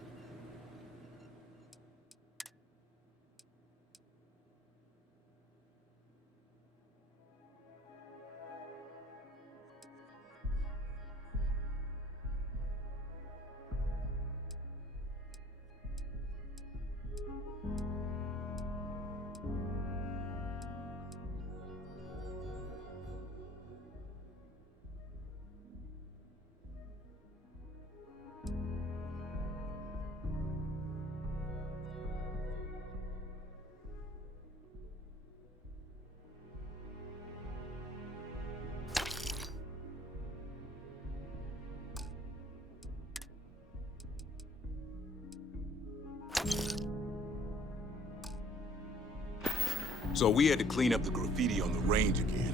So we had to clean up the graffiti on the range again.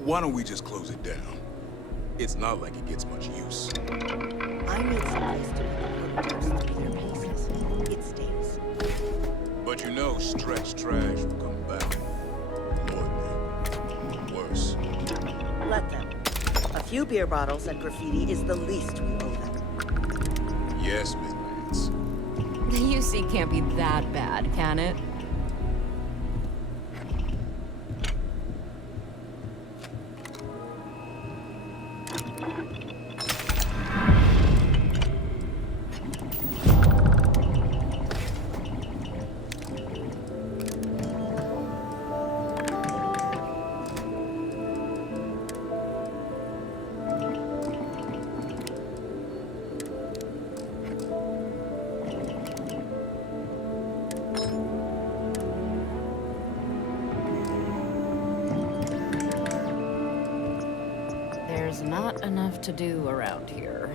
Why don't we just close it down? It's not like it gets much use. I need someplace to put the protesters to their paces. It stinks. But you know stretch trash will come back. More than worse. Let them. A few beer bottles and graffiti is the least we owe them. Yes, Miss Vance. The UC can't be that bad, can it? There's not enough to do around here.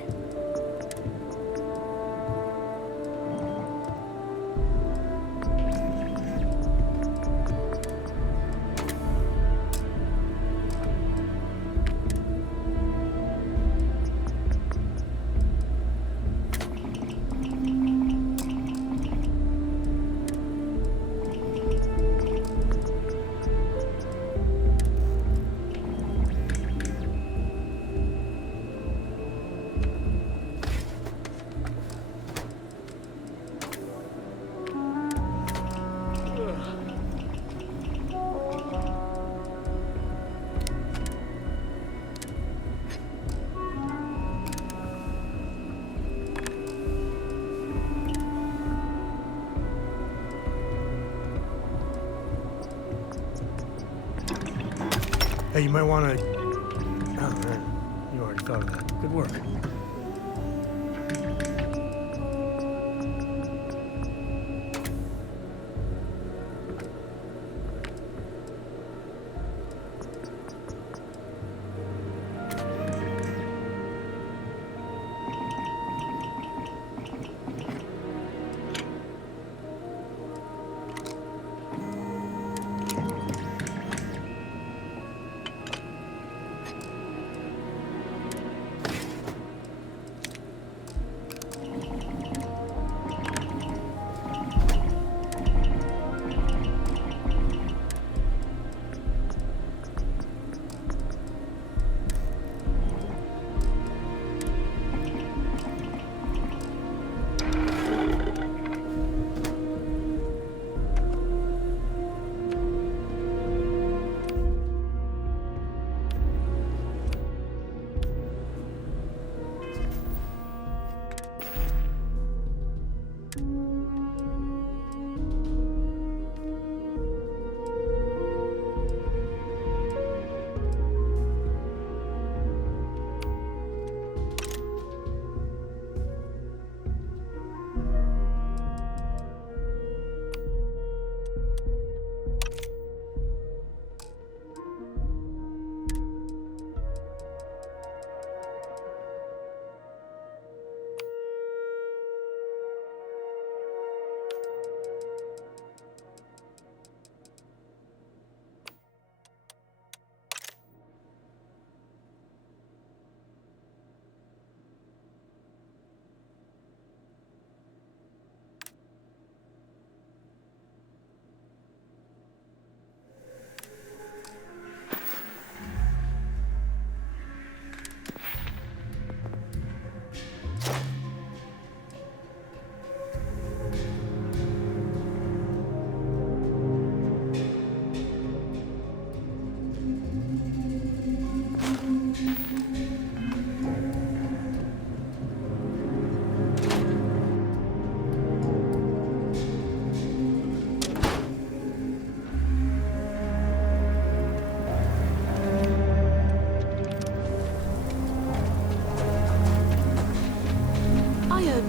Hey, you might want to... Oh, man. You already thought of that. Good work.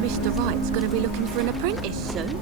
Mr. Wright's gonna be looking for an apprentice soon.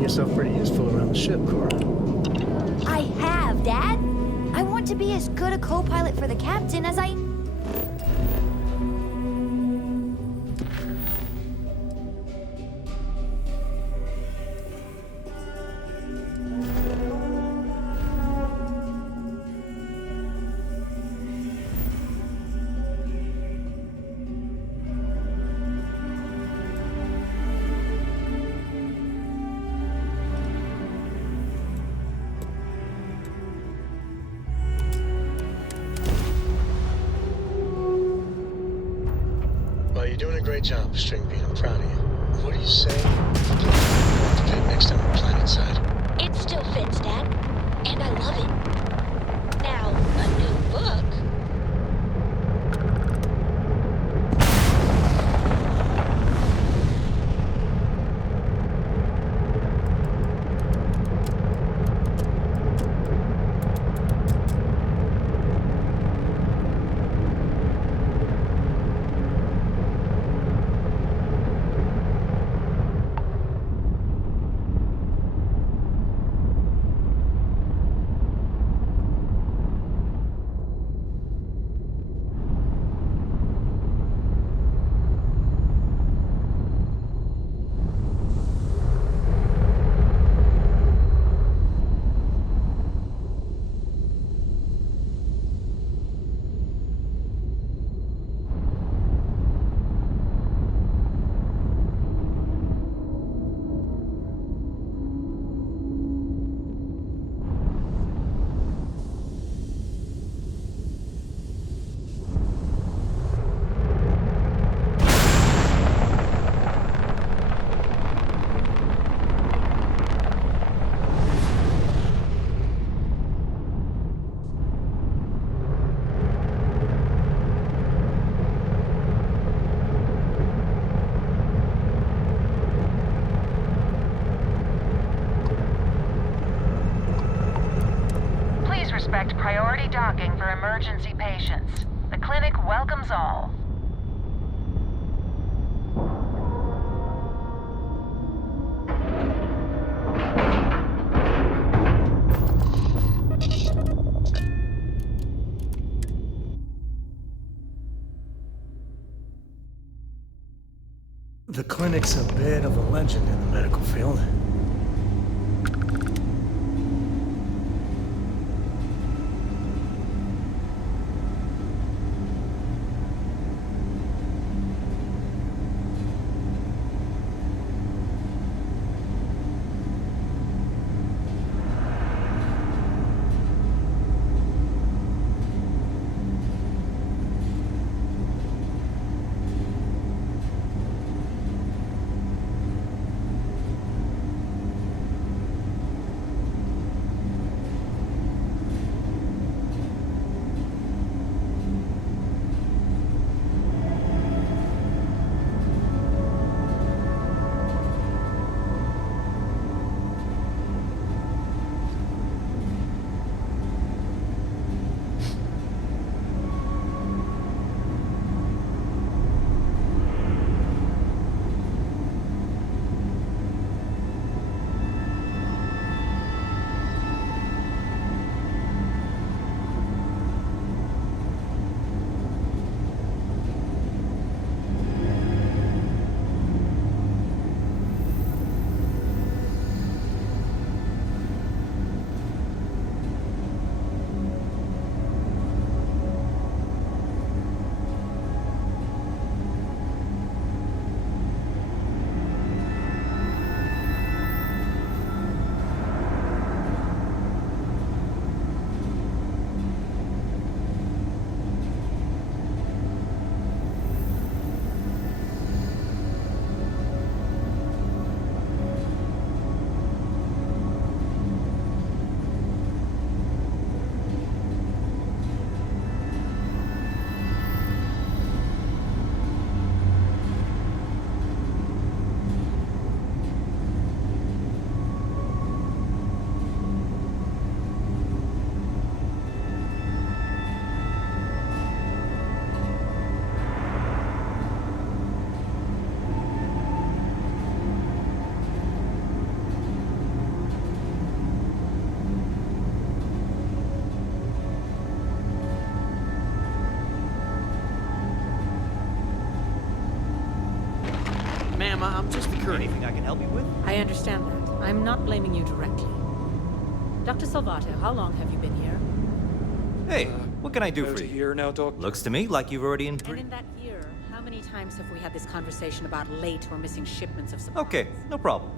Yourself pretty useful around the ship, Cora. I have, Dad. I want to be as good a co-pilot for the captain as I... great job, Stringbean. I'm proud of you. What do you say? To fit next time on Planet Side. It still fits, Dad. And I love it. Now, a new book. Respect priority docking for emergency patients. The clinic welcomes all. The clinic's a bit of a legend in the medical field. Ma'am, I'm just the courier. Anything I can help you with? I understand that. I'm not blaming you directly. Dr. Salvato, how long have you been here? Hey, what can I do for you? Here now, Doc. Looks to me like you've already And in that year, how many times have we had this conversation about late or missing shipments of supplies? Okay, no problem.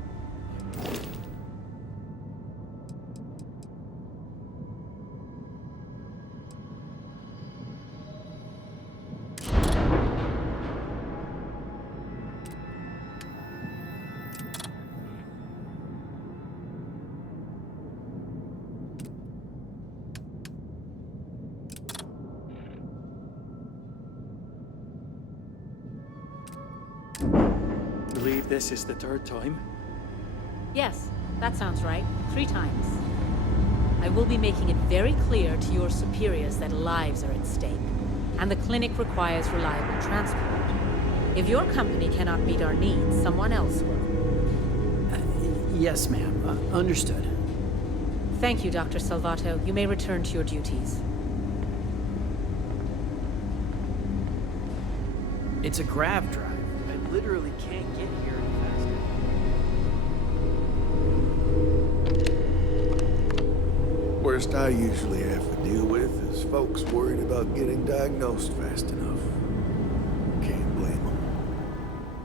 this is the third time. Yes, that sounds right. 3 times. I will be making it very clear to your superiors that lives are at stake, and the clinic requires reliable transport. If your company cannot meet our needs, someone else will. Yes, ma'am. Understood. Thank you, Dr. Salvato. You may return to your duties. It's a grav drive. I literally can't get here any faster. Worst I usually have to deal with is folks worried about getting diagnosed fast enough. Can't blame them.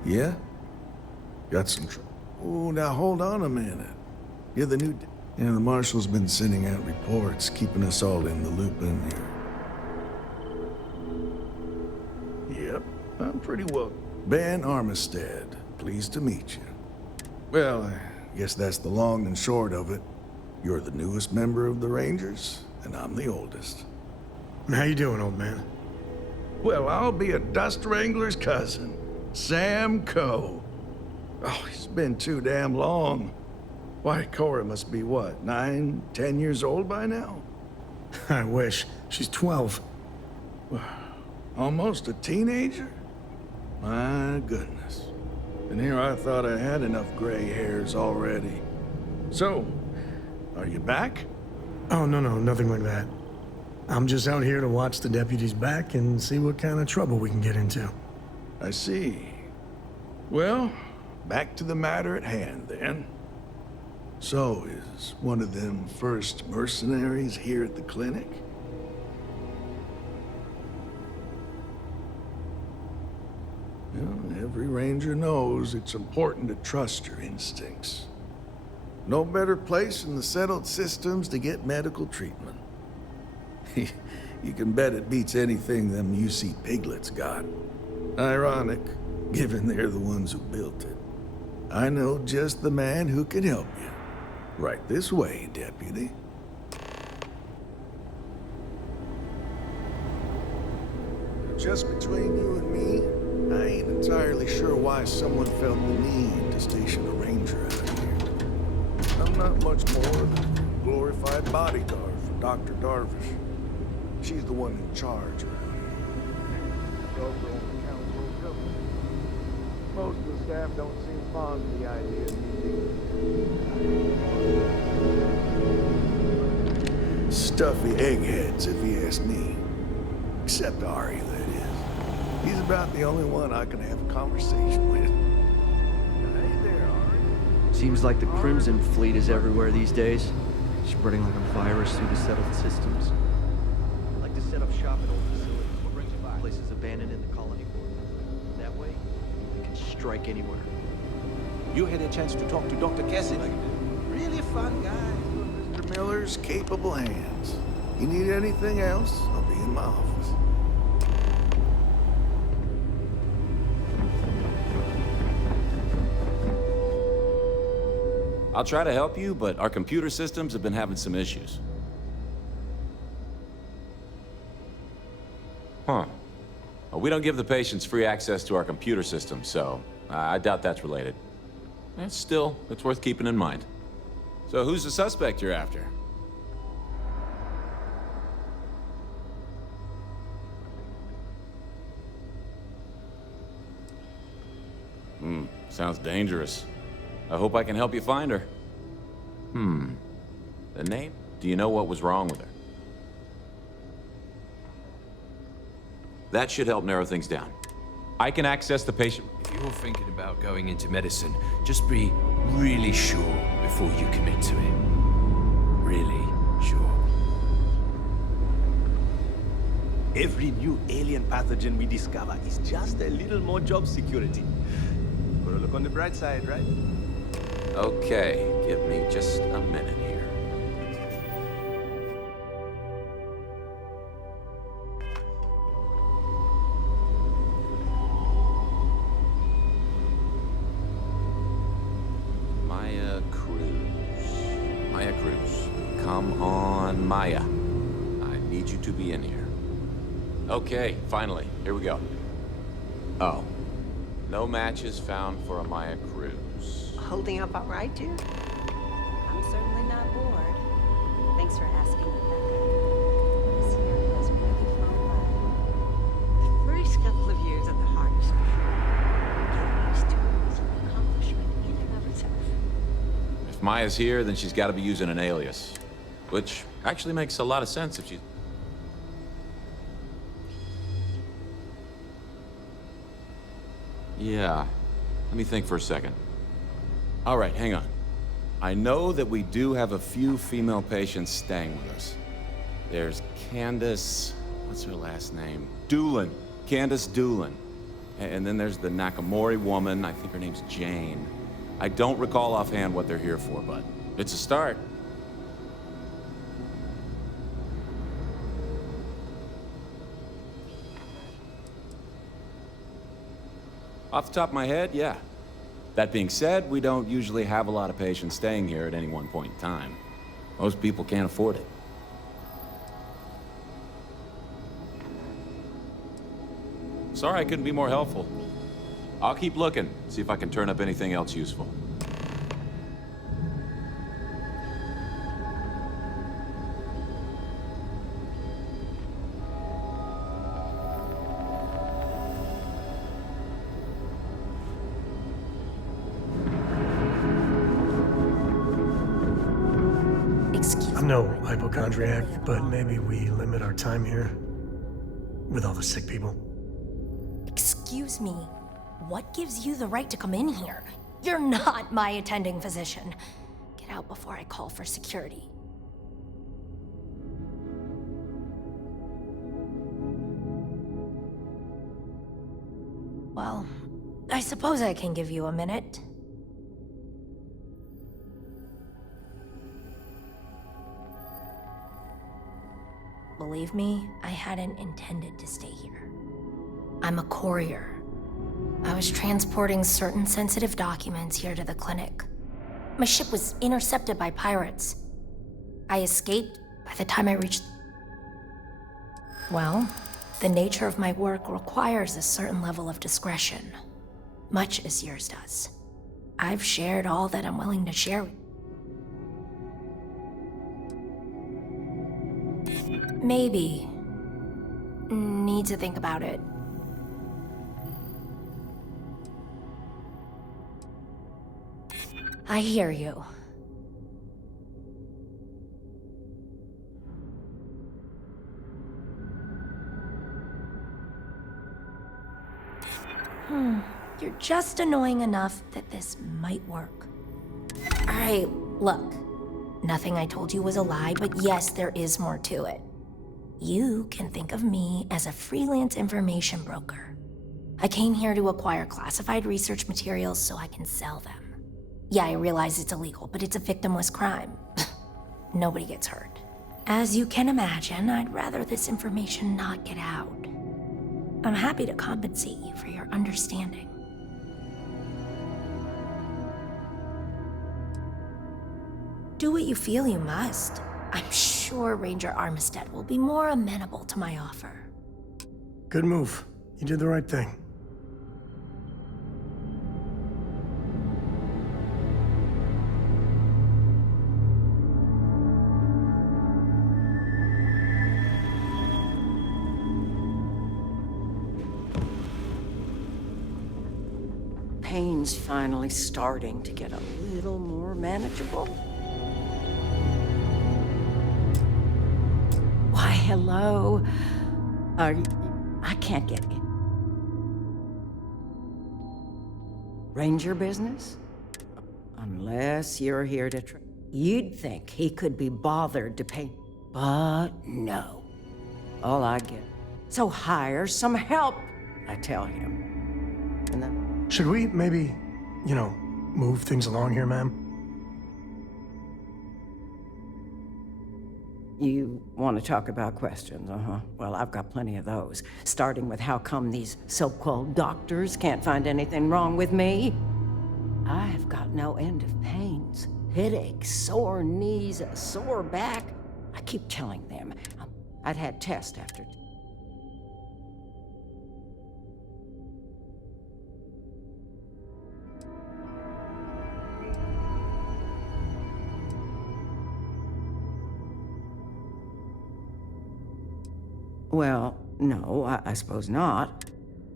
Yeah? Got some Oh, now hold on a minute. You're the new... Yeah, the marshal's been sending out reports, keeping us all in the loop in here. Yep, I'm pretty well... Ben Armistead, pleased to meet you. Well, I guess that's the long and short of it. You're the newest member of the Rangers, and I'm the oldest. How you doing, old man? Well, I'll be a dust wrangler's cousin, Sam Coe. Oh, it's been too damn long. Why, Cora must be what, 9, 10 years old by now? I wish. She's 12. Almost a teenager? My goodness. And here I thought I had enough gray hairs already. So, are you back? Oh, no, nothing like that. I'm just out here to watch the deputies back and see what kind of trouble we can get into. I see. Well, back to the matter at hand, then. So, is one of them first mercenaries here at the clinic? Well, every ranger knows it's important to trust your instincts. No better place in the settled systems to get medical treatment. You can bet it beats anything them UC piglets got. Ironic, given they're the ones who built it. I know just the man who can help you. Right this way, deputy. Just between you and me, I ain't entirely sure why someone felt the need to station a ranger out here. I'm not much more than a glorified bodyguard for Dr. Darvish. She's the one in charge around here. Over on the council of government. Most of the staff don't seem fond of the idea of me. Stuffy eggheads, if you ask me. Except Ari, that is. He's about the only one I can have a conversation with. Hey there, Ari. Seems like the Crimson Fleet is everywhere these days, spreading like a virus through the settled systems. I'd like to set up shop at old facilities. What brings you by? Places abandoned in the colony. That way, we can strike anywhere. You had a chance to talk to Dr. Cassidy. Really fun guy. Mr. Miller's capable hands. You need anything else, I'll be in my office. I'll try to help you, but our computer systems have been having some issues. Huh. Well, we don't give the patients free access to our computer system, so I doubt that's related. Still, it's worth keeping in mind. So who's the suspect you're after? Sounds dangerous. I hope I can help you find her. The name? Do you know what was wrong with her? That should help narrow things down. I can access the patient. If you're thinking about going into medicine, just be really sure before you commit to it. Really sure. Every new alien pathogen we discover is just a little more job security. Gotta look on the bright side, right? Okay, give me just a minute here. Maya Cruz. Come on, Maya. I need you to be in here. Okay, finally. Here we go. Oh. No matches found for a Maya cruise. Holding up all right, Jude? I'm certainly not bored. Thanks for asking, Rebecca. This year has really flown by. The first couple of years are the hardest. Getting used to it is an accomplishment in and of itself. If Maya's here, then she's got to be using an alias. Which actually makes a lot of sense if she's... Yeah. Let me think for a second. All right, hang on. I know that we do have a few female patients staying with us. There's Candace... what's her last name? Doolin. Candace Doolin. And then there's the Nakamori woman. I think her name's Jane. I don't recall offhand what they're here for, but it's a start. Off the top of my head, yeah. That being said, we don't usually have a lot of patients staying here at any one point in time. Most people can't afford it. Sorry I couldn't be more helpful. I'll keep looking, see if I can turn up anything else useful. I'm no hypochondriac, but maybe we limit our time here with all the sick people. Excuse me, what gives you the right to come in here? You're not my attending physician. Get out before I call for security. Well, I suppose I can give you a minute. Believe me, I hadn't intended to stay here. I'm a courier. I was transporting certain sensitive documents here to the clinic. My ship was intercepted by pirates. I escaped by the time I reached... Well, the nature of my work requires a certain level of discretion, much as yours does. I've shared all that I'm willing to share. Maybe. Need to think about it. I hear you. You're just annoying enough that this might work. Alright, look. Nothing I told you was a lie, but yes, there is more to it. You can think of me as a freelance information broker. I came here to acquire classified research materials so I can sell them. Yeah, I realize it's illegal, but it's a victimless crime. Nobody gets hurt. As you can imagine, I'd rather this information not get out. I'm happy to compensate you for your understanding. Do what you feel you must. I'm sure Ranger Armistead will be more amenable to my offer. Good move. You did the right thing. Pain's finally starting to get a little more manageable. Why, hello. I can't get in. Ranger business? Unless you're here to You'd think he could be bothered to pay, but no. All I get. So hire some help, I tell him. And then... Should we maybe, move things along here, ma'am? You want to talk about questions, uh-huh? Well, I've got plenty of those. Starting with how come these so-called doctors can't find anything wrong with me? I've got no end of pains. Headaches, sore knees, a sore back. I keep telling them I'd had tests after... Well, no, I suppose not.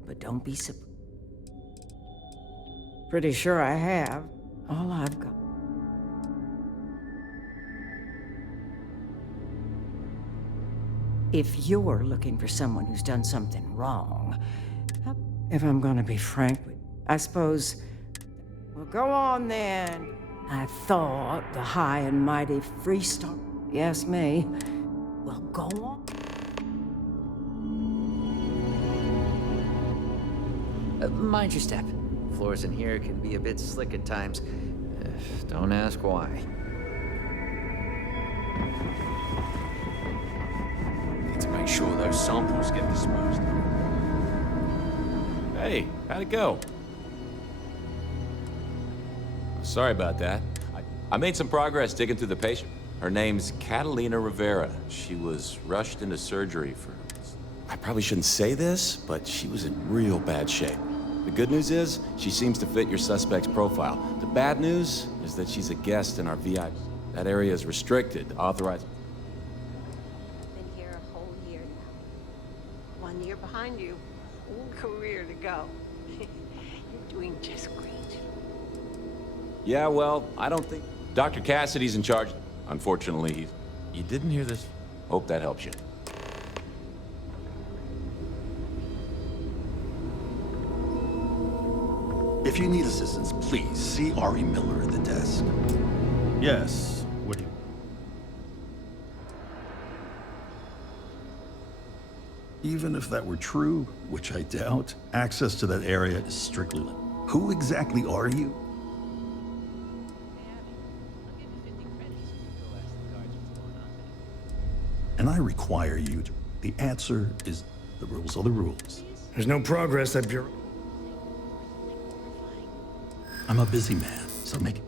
But don't be pretty sure I have. All I've got. If you're looking for someone who's done something wrong, if I'm gonna be frank with you, I suppose. Well, go on then. I thought the high and mighty Freestar. Yes, me. Well, go on. Mind your step. Floors in here can be a bit slick at times. Don't ask why. Need to make sure those samples get disposed. Hey, how'd it go? Sorry about that. I made some progress digging through the patient. Her name's Catalina Rivera. She was rushed into surgery for... I probably shouldn't say this, but she was in real bad shape. The good news is, she seems to fit your suspect's profile. The bad news is that she's a guest in our VIP. That area is restricted, authorized... Been here a whole year now. 1 year behind you. Whole career to go. You're doing just great. Yeah, well, I don't think... Dr. Cassidy's in charge. Unfortunately, You didn't hear this? hope that helps you. If you need assistance, please see Ari Miller at the desk. Yes, what do you... Even if that were true, which I doubt, access to that area is strictly limited. Who exactly are you? And I require you to... The answer is the rules are the rules. There's no progress at Bureau. I'm a busy man, so make it...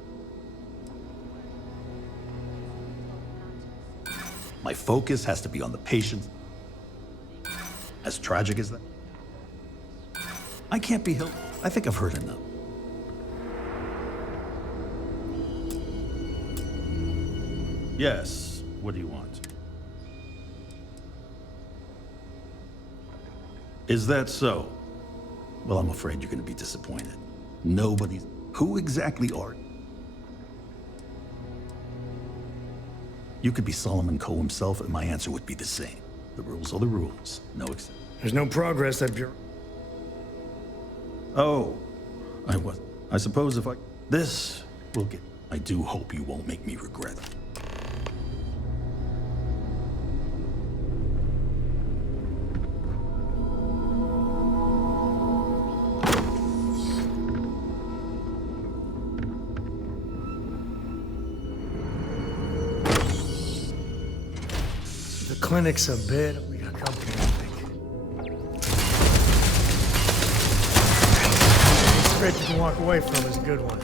My focus has to be on the patient. As tragic as that. I can't be held. I think I've heard enough. Yes, what do you want? Is that so? Well, I'm afraid you're gonna be disappointed. Nobody's... Who exactly are you? You could be Solomon Coe himself, and my answer would be the same. The rules are the rules. No exception. There's no progress at Bureau. Oh, I suppose if I... This will get... I do hope you won't make me regret it. The clinic's a bit... We got company, I think. The script you can walk away from is a good one.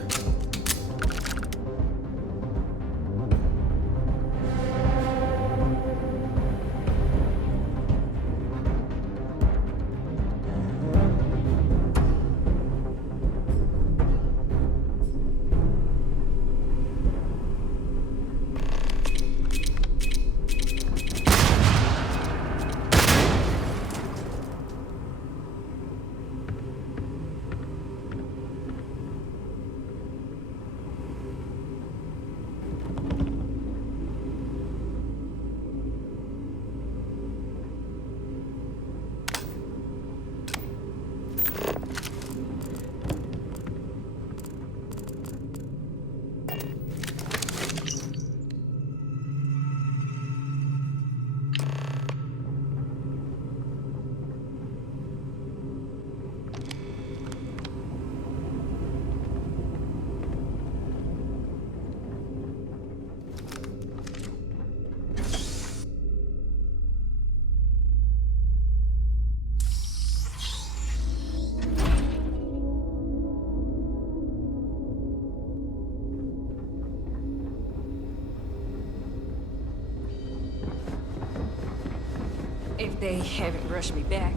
If they haven't rushed me back.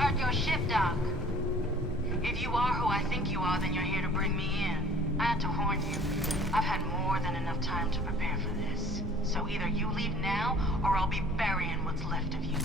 Heard your ship, Doc. If you are who I think you are, then you're here to bring me in. I had to warn you. I've had more than enough time to prepare for this. So either you leave now, or I'll be burying what's left of you.